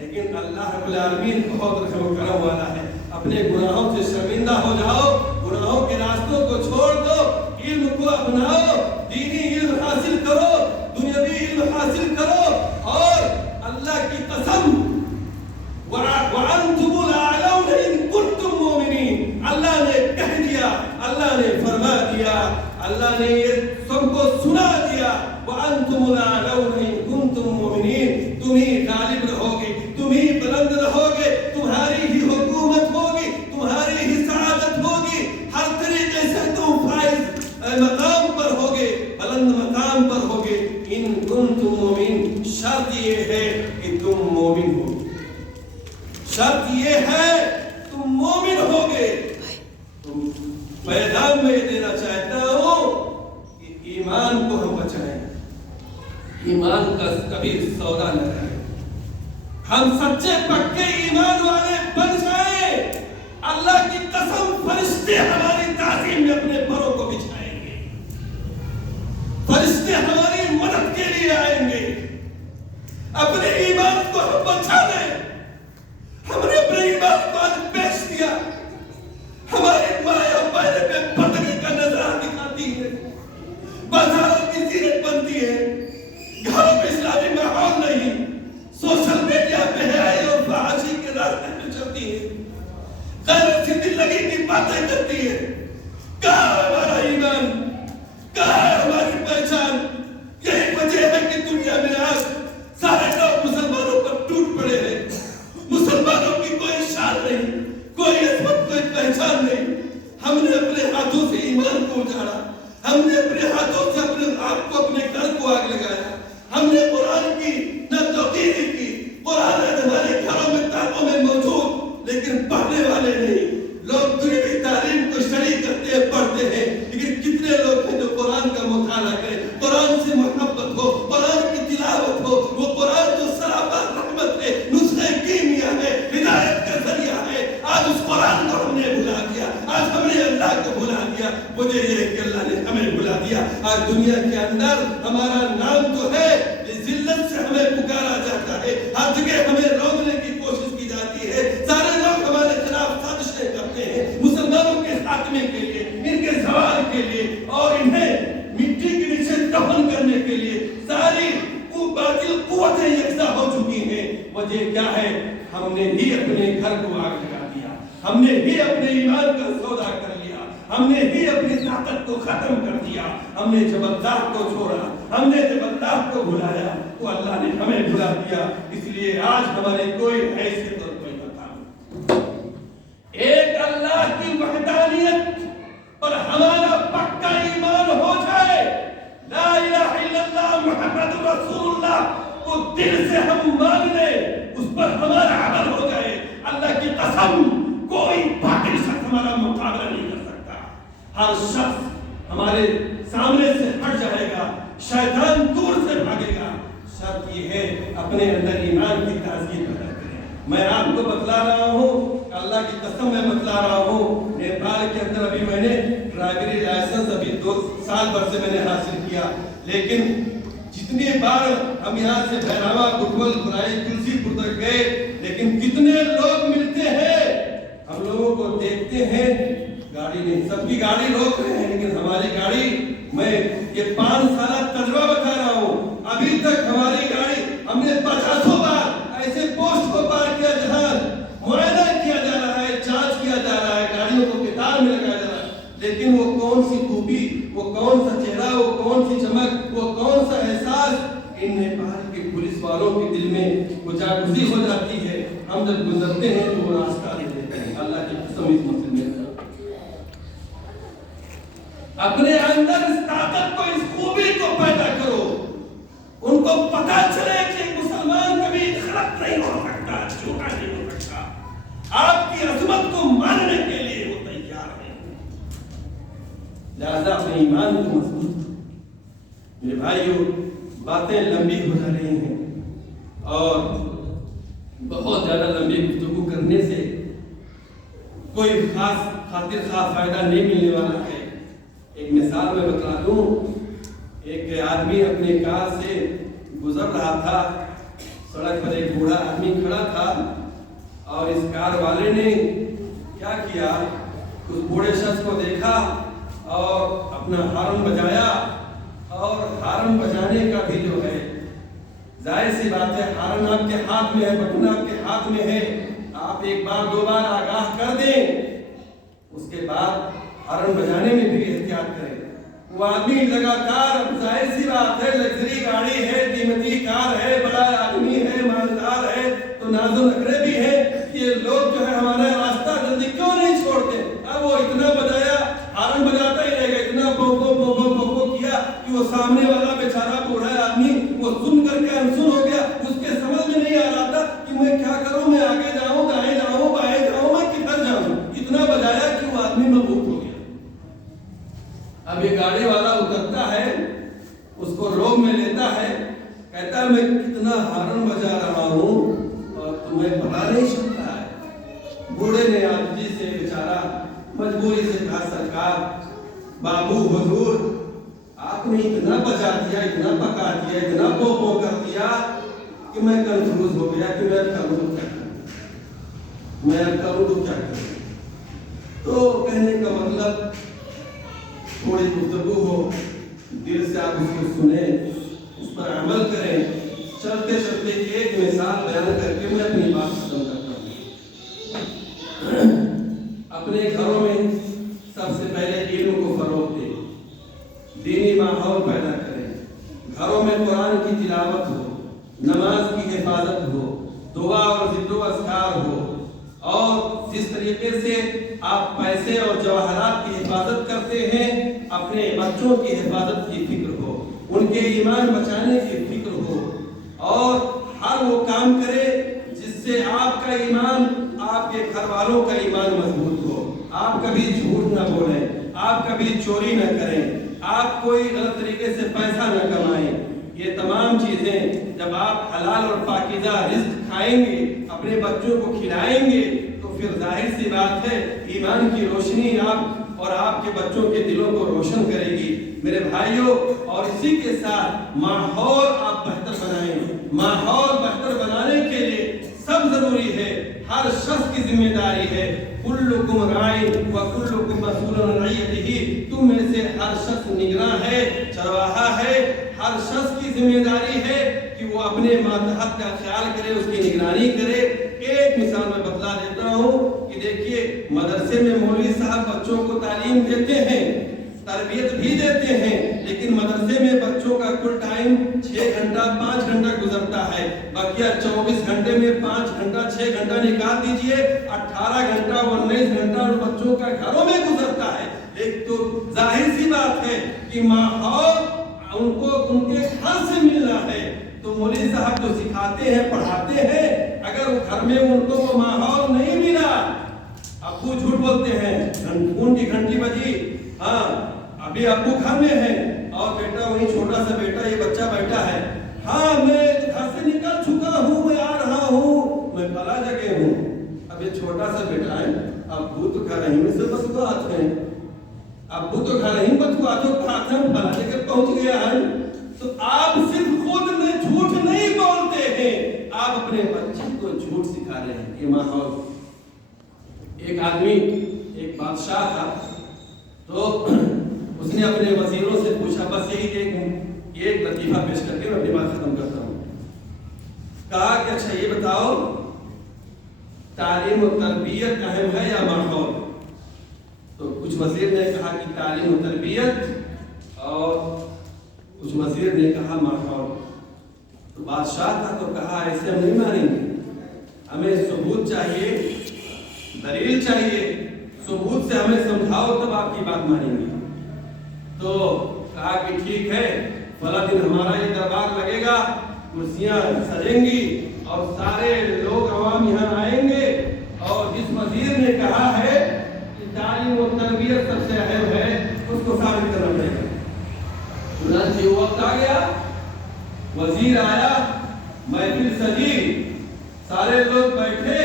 لیکن اللہ رب العالمین بہت رحم و کرم والا ہے۔ اپنے گناہوں سے شرمندہ ہو جاؤ، گناہوں کے راستوں کو چھوڑ دو، علم کو اپناؤ، دینی علم حاصل کرو، دنیاوی علم حاصل کرو، اور اللہ کی قسم وَأَنْتُمُ الْأَعْلَوْنَ إِن كُنتُم مُؤْمِنِينَ، اللہ نے کہہ دیا، اللہ نے فرما دیا، اللہ نے یہ سب کو سنا دیا۔ وَأَنْتُمُ الْأَعْلَوْنَ إِن كُنتُم مُؤْمِنِينَ، تم ہی غالب رہو گے، تم ہی بلند رہو گے، تمہاری ہی حکومت ہوگی، تمہاری ہی سعادت ہوگی، ہر طریقے سے تم فائز مقام پر ہوگے، بلند مقام پر ہوگے۔ ان کنتم مومن، شرط یہ ہے کہ تم مومن ہو، شرط یہ ہے تم مومن ہوگے۔ تم پیغام میں دینا چاہتا ہوں کہ ایمان کو ہم بچائیں، ایمان کا کبھی سودا نہ کریں، ہم سچے پکے ایمان والے بن جائیں۔ اللہ کی قسم فرشتے ہماری تعظیم میں اپنے پروں کو بچھائیں گے، فرشتے ہماری مدد کے لیے آئیں گے۔ اپنے ایمان کو ہم بچا لیں۔ ہم نے اپنے ایمان کو آج بیچ دیا، ہماری مایا پہلے پہ پردگی کا نظارہ دکھاتی ہے، بازاروں کی زینت بنتی ہے، گھروں میں اسلامی ماحول نہیں، سوشل میڈیا پہ حیائی اور فحاشی کے راستے پہ چلتی ہے، غیر زندگی کی باتیں کرتی ہے۔ کہاں ہے ہمارا ایمان، کہاں ہے ہماری پہچان؟ یہی وجہ ہے کہ دنیا میں آج سارے لوگ مسلمانوں پر ٹوٹ پڑے ہیں، مسلمانوں کی کوئی شان نہیں، کوئی عظمت، کوئی پہچان نہیں۔ ہم نے اپنے ہاتھوں سے ایمان کو اجاڑا، ہم نے اپنے ہاتھوں سے اپنے آپ کو، اپنے گھر کو آگ لگایا، ہم نے قرآن کی نہ توقیر کی، قرآن ہمارے گھروں میں کتابوں میں موجود، لیکن پڑھنے والے نہیں۔ لوگ دنیاوی تعلیم کو شرح کرتے ہیں، پڑھتے ہیں، لیکن کتنے لوگ ہیں جو قرآن کا مطالعہ کریں، قرآن سے محبت ہو، قرآن کی تلاوت ہو، وہ قرآن جو سراپا رحمت ہے، نسخہ کیمیا ہے، ہدایت کا ذریعہ ہے۔ آج اس قرآن کو ہم نے بھلا دیا، آج ہم نے اللہ کو بھلا دیا۔ مجھے یہ ہے کہ اللہ نے ہمیں بھلا دیا۔ آج دنیا کے اندر ہمارا نام تو ہے، ذلت سے ہمیں پکارا جاتا ہے، ہر جگہ ہمیں روکنے کی کوشش کی جاتی ہے، سارے لوگ ہمارے خلاف سازشیں کرتے ہیں، مسلمانوں کے خاتمے کے لیے، ان کے زوال کے لیے، اور انہیں مٹی کے نیچے دفن کرنے کے لیے ساری باطل قوتیں یکجا ہو چکی ہیں۔ وجہ کیا ہے؟ ہم نے ہی اپنے گھر کو آگ لگا دیا، ہم نے ہی اپنے ایمان کا سودا کر لیا، ہم نے ہی اپنی طاقت کو ختم کر دیا، ہم نے جب اللہ کو چھوڑا، ہم نے جب اللہ کو بھلایا تو اللہ نے ہمیں بھلا دیا۔ اس لیے آج ہماری کوئی حیثیت اور کوئی مقام، ایک اللہ کی وحدانیت پر ہمارا پکا ایمان ہو جائے، لا الہ الا اللہ محمد رسول اللہ کو دل سے ہم مان لیں، اس پر ہمارا عمل ہو جائے، اللہ کی قسم کوئی باطل شخص ہمارا مقابلہ نہیں کر سکتا۔ ہر شخص ہمارے سامنے سے ہٹ جائے گا، شیطان دور سے بھاگے گا۔ شرط یہ ہے اپنے اندر ایمان کی تازگی پیدا کریں۔ میں آپ کو بتلا رہا ہوں، اللہ کی قسم میں بتلا رہا ہوں، نیپال کے اندر ابھی میں نے ڈرائیوری لائسنس ابھی 2 سال بھر سے میں نے حاصل کیا، لیکن جتنی بار ہم یہاں سے بہراوا، گٹول، برائی، تلسی پور تک گئے، لیکن کتنے لوگ ملتے ہیں، ہم لوگوں کو دیکھتے ہیں، گاڑی نہیں، سب کی گاڑی روک رہے ہیں، لیکن ہماری گاڑی، میں یہ 5 سالہ تجربہ بتا رہا ہوں، ابھی تک ہماری گاڑی ہم نے 50 بار ایسے پوسٹ کو پار کیا جہاں معائنہ کیا جا رہا ہے، جانچ کیا جا رہا ہے، گاڑیوں کو قطار میں لگایا جا رہا ہے، لیکن وہ کون سی خوبی، وہ کون سا چہرہ، وہ کون سی چمک، وہ کون سا احساس ان نیپال کے پولیس والوں کے دل میں وہ جاگزی ہو جاتی ہے۔ ہم جب گزرتے ہیں تو وہ راستہ دے دیتے ہیں۔ اللہ کی قسم اس مسئلے میں اپنے اندر اس طاقت کو، اس خوبی کو پیدا کرو، ان کو پتا چلے کہ مسلمان کبھی غلط نہیں ہو سکتا، جھوٹا نہیں ہو سکتا، آپ کی عظمت کو ماننے کے لیے وہ تیار ہے۔ لہذا اپنے ایمان کو مضبوط، میرے بھائیوں، باتیں لمبی ہو جا رہی ہیں اور بہت زیادہ لمبی گفتگو کرنے سے کوئی خاص خاطر خواہ فائدہ نہیں ملنے والا ہے۔ ایک مثال میں بتا دوں، ایک آدمی اپنے کار سے گزر رہا تھا، سڑک پر ایک بوڑھا آدمی کھڑا تھا اور اس کار والے نے کیا کیا، اس بوڑھے شخص کو دیکھا اور اپنا ہارن بجایا، اور ہارن بجانے کا بھی جو ہے ظاہر سی بات ہے، ہارن آپ کے ہاتھ میں ہے، بٹن آپ کے ہاتھ میں ہے، آپ ایک بار 2 بار آگاہ کر دیں، اس کے بعد ہارن بجانے میں بھی احتیاط کریں۔ وہ آدمی لگاتار، اب ظاہر سی بات ہے، لگژری گاڑی ہے، قیمتی کار ہے، بڑا آدمی ہے، مالدار ہے، تو ناز و نخرے بھی ہے، یہ لوگ جو ہے ہمارا راستہ جلدی کیوں نہیں چھوڑتے۔ اب وہ اتنا بجایا، ہارن بجاتا ہی رہے گا، اتنا بو بو بو بو بو بو کیا کہ وہ سامنے والا بیچارہ بوڑھا آدمی وہ سن کر کے انسن ہو گیا، اس کے سمجھ میں نہیں آ رہا تھا کہ میں کیا کروں، میں آگے جاؤں، دائیں جاؤں، بائیں جاؤں، میں کدھر جاؤں، اتنا بجایا کہ وہ آدمی مبہوت ہو گیا۔ اب یہ گاڑی والا اترتا ہے، اس کو روک میں لیتا ہے، کہتا ہے میں کتنا ہارن بجا رہا ہوں اور تمہیں پتا نہیں چلتا ہے۔ بوڑھے نے عاجزی سے بیچارہ مجبوری سے کہا، سرکار، بابو حضور، آپ نے اتنا بجا دیا، اتنا پکا دیا، اتنا پو کر دیا کہ میں کنفیوز ہو گیا کہ میں اب کروں تو کیا کروں، میں اب کروں تو کیا کروں۔ تو کہنے کا مطلب تھوڑی گفتگو ہو، دل سے آپ اس کو سنیں، اس پر عمل کریں۔ چلتے چلتے ایک مثال بیان کر کے میں اپنی بات ختم کرتا ہوں۔ اپنے گھروں میں سب سے پہلے علم کو فروغ دیں، دینی ماحول پیدا کریں، گھروں میں قرآن کی تلاوت ہو، نماز کی حفاظت ہو، دعا اور ذکر و اذکار ہو، اور جس طریقے سے آپ پیسے اور جواہرات کی حفاظت کرتے ہیں، اپنے بچوں کی حفاظت کی فکر ہو، ان کے ایمان بچانے کی فکر ہو، اور ہر وہ کام کرے جس سے آپ کا ایمان، آپ کے گھر والوں کا ایمان مضبوط ہو۔ آپ کبھی جھوٹ نہ بولیں، آپ کبھی چوری نہ کریں، آپ کوئی غلط طریقے سے پیسہ نہ کمائیں۔ یہ تمام چیزیں جب آپ حلال اور پاکیزہ رزق کھائیں گے، اپنے بچوں کو کھلائیں گے، تو پھر ظاہر سی بات ہے ایمان کی روشنی آپ اور آپ کے بچوں کے دلوں کو روشن کرے گی۔ میرے بھائیوں، اور اسی کے ساتھ ماحول آپ بہتر بنائیں۔ ماحول بہتر بنانے کے لیے سب ضروری ہے، ہر شخص کی ذمہ داری ہے۔ کلکم راعٍ وکلکم مسئول عن رعیتہ، تم میں سے ہر شخص نگراں ہے، چرواہا ہے۔ ہر شخص کی ذمہ داری ہے کہ وہ اپنے ماتحت کا خیال کرے، اس کی نگرانی کرے۔ ایک مثال میں بتلا دیتا ہوں کہ دیکھیے، مدرسے مدرسے میں مولوی صاحب بچوں کو تعلیم دیتے ہیں، تربیت بھی دیتے ہیں، لیکن مدرسے میں بچوں کا کل ٹائم 6 گھنٹہ 5 گھنٹہ گزرتا ہے، بقیہ 24 گھنٹے میں 5 گھنٹہ 6 گھنٹہ نکال دیجئے، 18 گھنٹہ 19 گھنٹہ بچوں کا گھروں میں گزرتا ہے۔ ایک تو ظاہر سی بات ہے کہ ماحول ان کو ان کے گھر سے ملنا ہے، تو مولوی صاحب جو سکھاتے ہیں پڑھاتے ہیں، اگر وہ گھر میں ان کو وہ ماحول نہیں ملا، ابو جھوٹ بولتے ہیں، فون کی گھنٹی بجی، ہاں ابھی ابو گھر میں ہے اور بیٹا وہی چھوٹا سا بیٹا یہ بچہ بیٹھا ہے، ہاں میں گھر سے نکل چکا ہوں، میں آ رہا ہوں، میں فلاں جگہ ہوں۔ اب یہ چھوٹا سا بیٹا ہے، ابو تو گھر ہی میں سے بسکوات ہیں، ابو تو گھر ہی بسکوات ہیں، فلاں جگہ پہنچ گیا ہے۔ تو آپ صرف خود میں جھوٹ نہیں بولتے ہیں، آپ اپنے بچے کو جھوٹ سکھا رہے ہیں۔ یہ ماحول، ایک آدمی ایک بادشاہ تھا، تو اس نے اپنے وزیروں سے پوچھا، بس یہی ایک لطیفہ پیش کر کے میں اپنی بات ختم کرتا ہوں، کہا کہ اچھا یہ بتاؤ تعلیم و تربیت اہم ہے یا ماحول؟ تو کچھ وزیر نے کہا کہ تعلیم و تربیت، اور کچھ وزیر نے کہا ماحول۔ تو بادشاہ تھا تو کہا ایسے ہم نہیں مانیں گے، ہمیں ثبوت چاہیے، دلیل چاہیے، ثبوت سے ہمیں سمجھاؤ تب آپ کی بات مانیں گے۔ تو کہا کہ ٹھیک ہے، فلاں دن ہمارا یہ دربار لگے گا، کرسیاں سجیں گی اور سارے لوگ عوام یہاں آئیں گے، اور جس وزیر نے کہا ہے کہ تعلیم و تربیت سب سے اہم ہے، اس کو ثابت کرنا پڑے گا۔ چنانچہ وقت آ گیا، وزیر آیا، محفل سجی، سارے لوگ بیٹھے،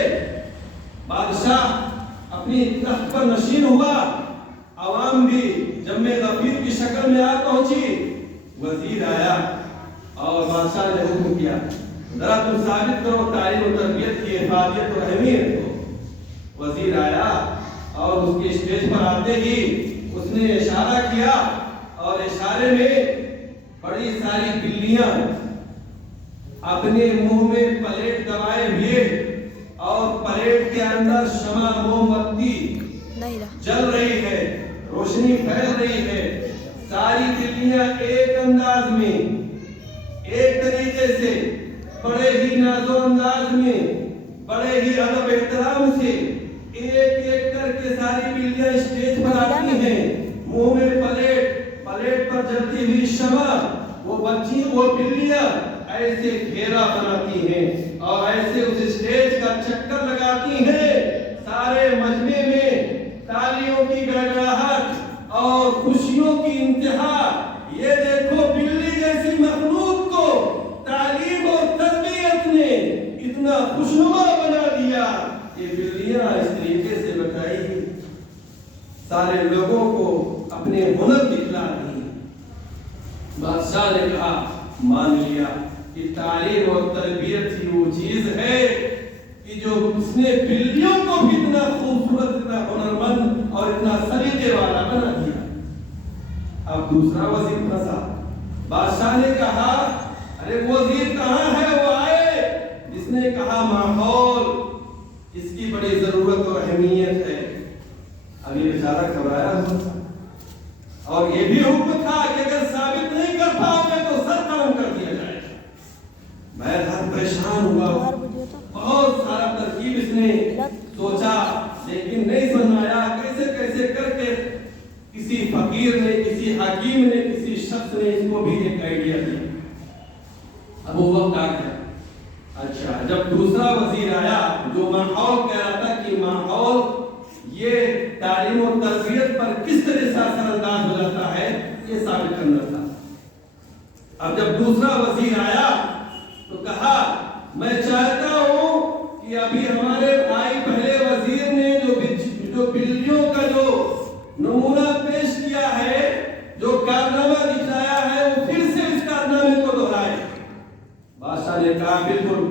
بادشاہ اپنی تخت پر نشین ہوا، عوام بھی جمع غفیر کی شکل میں آ پہنچی۔ وزیر آیا اور بادشاہ نے حکم کیا، ذرا تم ثابت کرو تعلیم و تربیت کی افادیت اور اہمیت کو۔ وزیر آیا اور اس کے اسٹیج پر آتے ہی اس نے اشارہ کیا، اور اشارے میں بڑی ساری بلیاں اپنے منہ میں پلیٹ دبائے ہوئے، اور پلیٹ کے اندر شمع موم بتی جل رہی ہے، روشنی پھیل رہی ہے، ساری بلیاں ایک انداز میں، ایک طریقے سے، بڑے ہی ناز و انداز میں، بڑے ہی ادب احترام سے ایک ایک کر کے ساری بلیاں اسٹیج پر آتی ہیں، منہ میں پلیٹ پر جلتی ہوئی شمع، وہ بچی وہ بلیاں ایسے گھیرا بناتی ہیں اور ایسے اس اسٹیج کا چکر لگاتی ہیں، سارے مجمع میں تالیوں کی گڑگڑاہٹ اور خوشیوں کی انتہا۔ یہ دیکھو بلی جیسی مخلوق کو تعلیم اور تربیت نے اتنا خوشنما بنا دیا، یہ بلیاں اس طریقے سے بتائی، سارے لوگوں کو اپنے ہنر دکھلا دی۔ بادشاہ نے کہا مان لیا کہ تعلیم اور تربیت ہی وہ چیز ہے کہ جو اس نے بلیوں کو بھی اتنا خوبصورت، اتنا ہنرمند اور اتنا سلیقے والا بنا دیا۔ اب دوسرا وزیر پھنسا، بادشاہ نے کہا ارے وزیر کہاں ہے؟ وہ آئے جس نے کہا ماحول اس کی بڑی ضرورت اور اہمیت ہے۔ اب یہ بیچارہ گھبرایا ہوا تھا، اور یہ بھی حکم تھا کہ اگر ثابت نہیں کر پاؤ گے تو سر قلم کر دیا جائے۔ میں پریشان ہوا، بہت سارا ترکیب اس نے سوچا، لیکن نہیں سمجھ آیا کیسے کیسے کر کے کسی فقیر نے، کسی حکیم نے، کسی شخص نے اس کو بھی ایک آئیڈیا دیا۔ اب وہ وقت آ گیا، اچھا جب دوسرا وزیر آیا جو ماحول کہہ رہا تھا کہ ماحول یہ تعلیم و تربیت پر کس طرح سے اثر انداز ہو جاتا ہے، یہ ثابت کرنا تھا۔ اب جب دوسرا وزیر آیا تو کہا میں چاہتا ہوں کہ ابھی ہمارے بھائی پہلے وزیر نے جو بلیوں کا جو نمونہ پیش کیا ہے، جو کارنامہ دکھایا ہے، وہ پھر سے اس کارنامے کو دہرائے۔ بادشاہ نے کہا بالکل،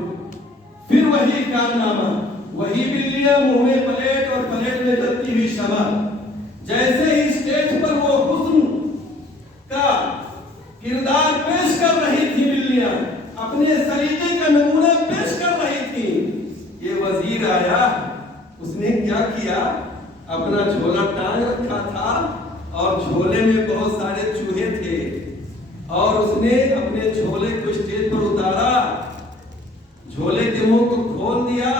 پھر وہی کارنامہ، وہی بلیاں، منہ میں پلیٹ اور پلیٹ میں جلتی ہوئی شمع۔ جیسے ہی اسٹیج پر وہ حسن کا کردار پیش کر رہی تھی بلیاں، اپنے سلیقے کا نمونہ پیش کر رہی تھی، یہ وزیر آیا، اس نے کیا کیا، اپنا جھولا ٹانگ رکھا تھا اور جھولے میں بہت سارے چوہے تھے اور اس نے اپنے جھولے کو اسٹیج پر اتارا، جھولے کے منہ کو کھول دیا،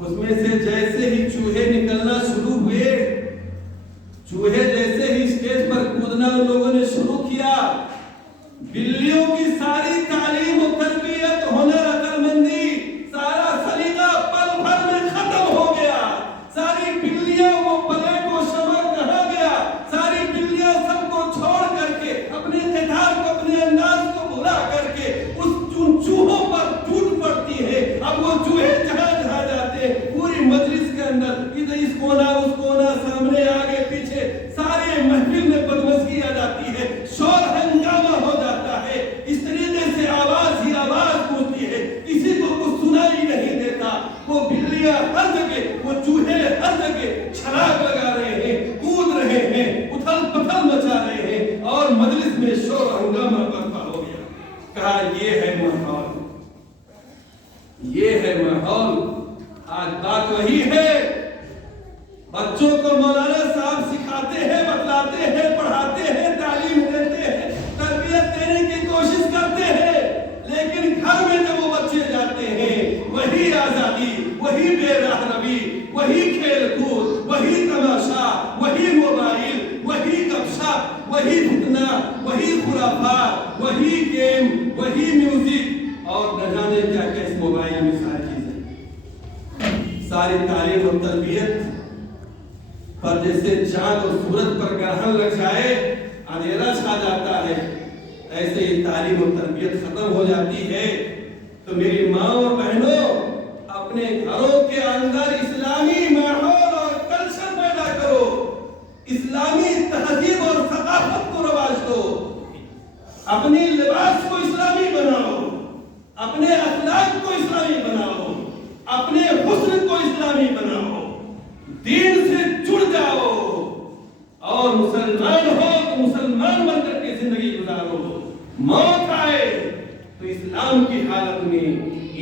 اس میں سے جیسے ہی چوہے نکلنا شروع ہوئے، چوہے جیسے ہی اسٹیج پر کودنا ان لوگوں نے شروع کیا، بلیوں کی ساری تعلیم و تربیت، ہنر، عقل مندی، سارا سلیقہ پل بھر میں ختم ہو گیا۔ ساری بلیاں وہ پلیٹ و شمع کہاں گیا، ساری بلیاں سب کو چھوڑ کر کے اپنے قطار کو، اپنے انداز کو بھلا کر کے اس چوہوں پر ٹوٹ پڑتی ہے۔ اب وہ چوہے جہاں جہاں جاتے ہیں پوری مجلس کے اندر، ادھر اس کونا اس کونا، سامنے آگے پیچھے، سارے محفل میں بدمزگی آ جاتی ہے، شور ہنگامہ ہو جاتا ہے، اس طریقے سے آواز ہی آواز گونجتی ہے، کسی کو کچھ سنائی نہیں دیتا۔ وہ بلیاں ہر جگہ، وہ چوہے ہر جگہ چھلانگ لگا رہے ہیں، کود رہے ہیں، اتھل پتھل مچا رہے ہیں اور مجلس میں شور ہنگامہ برپا ہو گیا۔ کہا یہ ہے ماحول، یہ ہے ماحول۔ آج بات وہی ہے، بچوں کو مولانا صاحب سکھاتے ہیں، بتلاتے ہیں، پڑھاتے ہیں، تعلیم دیتے ہیں، تربیت دینے کی کوشش کرتے ہیں، لیکن گھر میں جب وہ بچے جاتے ہیں وہی آزادی، وہی بے راہ روی، وہی کھیل کود، وہی تماشا، وہی موبائل، وہی گپ شپ، وہی فتنہ، وہی خرافات، وہی گیم، وہی میوزک اور نہ جانے کیا کیا اس موبائل میں ساری چیزیں۔ ساری تعلیم و تربیت پر جیسے چاند اور سورج پر گرہن لگ جائے، اندھیرا چھا جاتا ہے، ایسے ہی تعلیم و تربیت ختم ہو جاتی ہے۔ تو میری ماں اور بہنوں، اپنے گھروں کے اندر اسلامی ماحول اور کلچر پیدا کرو، اسلامی تہذیب اور ثقافت کو رواج دو، اپنی لباس کو اسلامی بناؤ، اپنے اخلاق کو اسلامی بناؤ، اپنے حسن کو اسلامی بناؤ، دین سے جڑ جاؤ اور مسلمان ہو تو مسلمان بن کر کے زندگی گزارو۔ موت آئے تو اسلام کی حالت میں،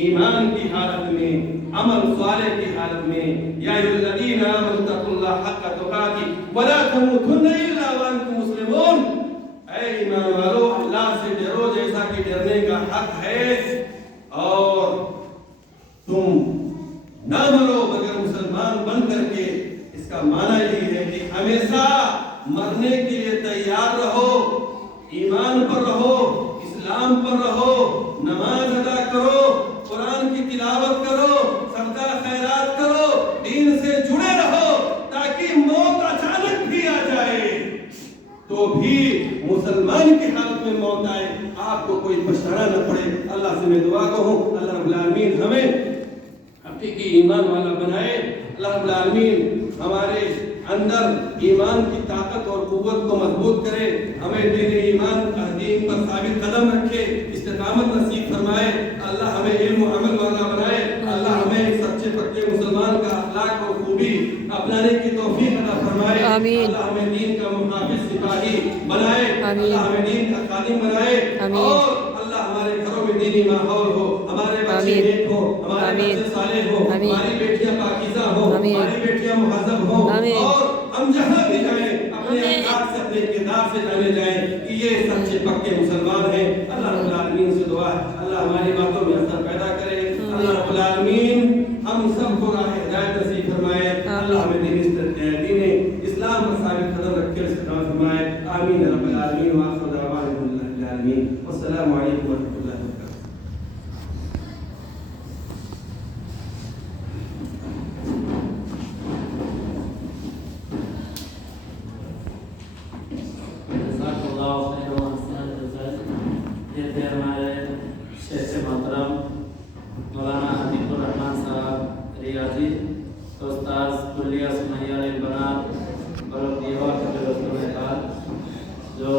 ایمان کی حالت میں، عمل صالح کی حالت میں۔ یا ایھا الذین آمنوا اتقوا اللہ حق تقاته ولا تموتن الا وانتم مسلمون۔ اے ایمان والو، اللہ سے ڈرو جیسا کہ ڈرنے کا حق ہے، اور تم نہ مرو مگر مسلمان بن کر کے۔ اس کا معنی یہ ہے کہ ہمیشہ مرنے کے لیے تیار رہو، ایمان پر رہو، اسلام پر رہو، نماز ادا کرو، قرآن کی تلاوت کرو، صدقہ خیرات کرو، دین سے جڑے رہو، تاکہ موت اچانک بھی آ جائے تو بھی مسلمان کی حالت میں موت آئے، آپ کو کوئی پچھتانا نہ پڑے۔ اللہ سے میں دعا کہوں، اللہ رب العالمین ہمیں حقیقی ایمان والا بنائے۔ اللہ رب العالمین ہمارے اندر ایمان کی طاقت اور قوت کو مضبوط کرے، ہمیں دین ایمان دین پر ثابت قدم رکھے، استقامت نصیب فرمائے۔ اللہ ہمیں علم و عمل والا بنائے۔ اللہ ہمیں سچے پکے مسلمان کا اخلاق اور خوبی اپنانے کی توفیق عطا فرمائے۔ اللہ ہمیں دین کا محافظ سپاہی بنائے، اللہ ہمیں دین کا خادم بنائے، اور اللہ ہمارے گھروں میں دینی ماحول ہو، ہمارے بچے نیک ہو، ہمارے بچے صالح ہو، ہماری بیٹیاں پاکیزہ ہو، ہماری بیٹیاں مہذب ہو، اور ہم جہاں بھی جائیں اپنے اخلاق سے، اپنے کردار سے جانے جائیں کہ یہ سچے پکے مسلمان ہیں۔ اللہ رب العالمین سے دعا ہے اللہ ہماری باتوں میں اثر پیدا کرے۔ اللہ رب العالمین ہم سب کو راہ ہدایت نصیب فرمائے۔ اللہ ہمیں دین اسلام پر ثابت قدم رکھ کے استقامت فرمائے۔ آمین رب العالمین، وآخر دعوانا الحمد للہ رب العالمین، والسلام علیکم ورحمۃ اللہ وبرکاتہ۔ مولانا حبیب الرحمان صاحب ریاضی، استاذ کلیہ سمیہ البنات بلدیہ کے دوستوں نے کہا جو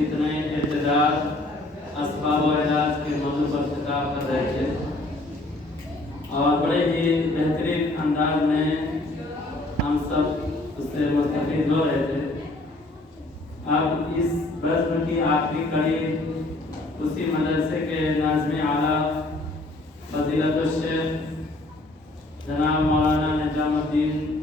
اتنے ابتدار اسباب و علاج کے موضوع پر خطاب کر رہے تھے اور بڑے ہی بہترین انداز میں ہم سب اس سے مستفید ہو رہے تھے۔ اب اس بزم کی آخری کڑی اسی مدرسے کے ناظم اعلیٰ فضیلت الشیخ جناب مولانا نظام الدین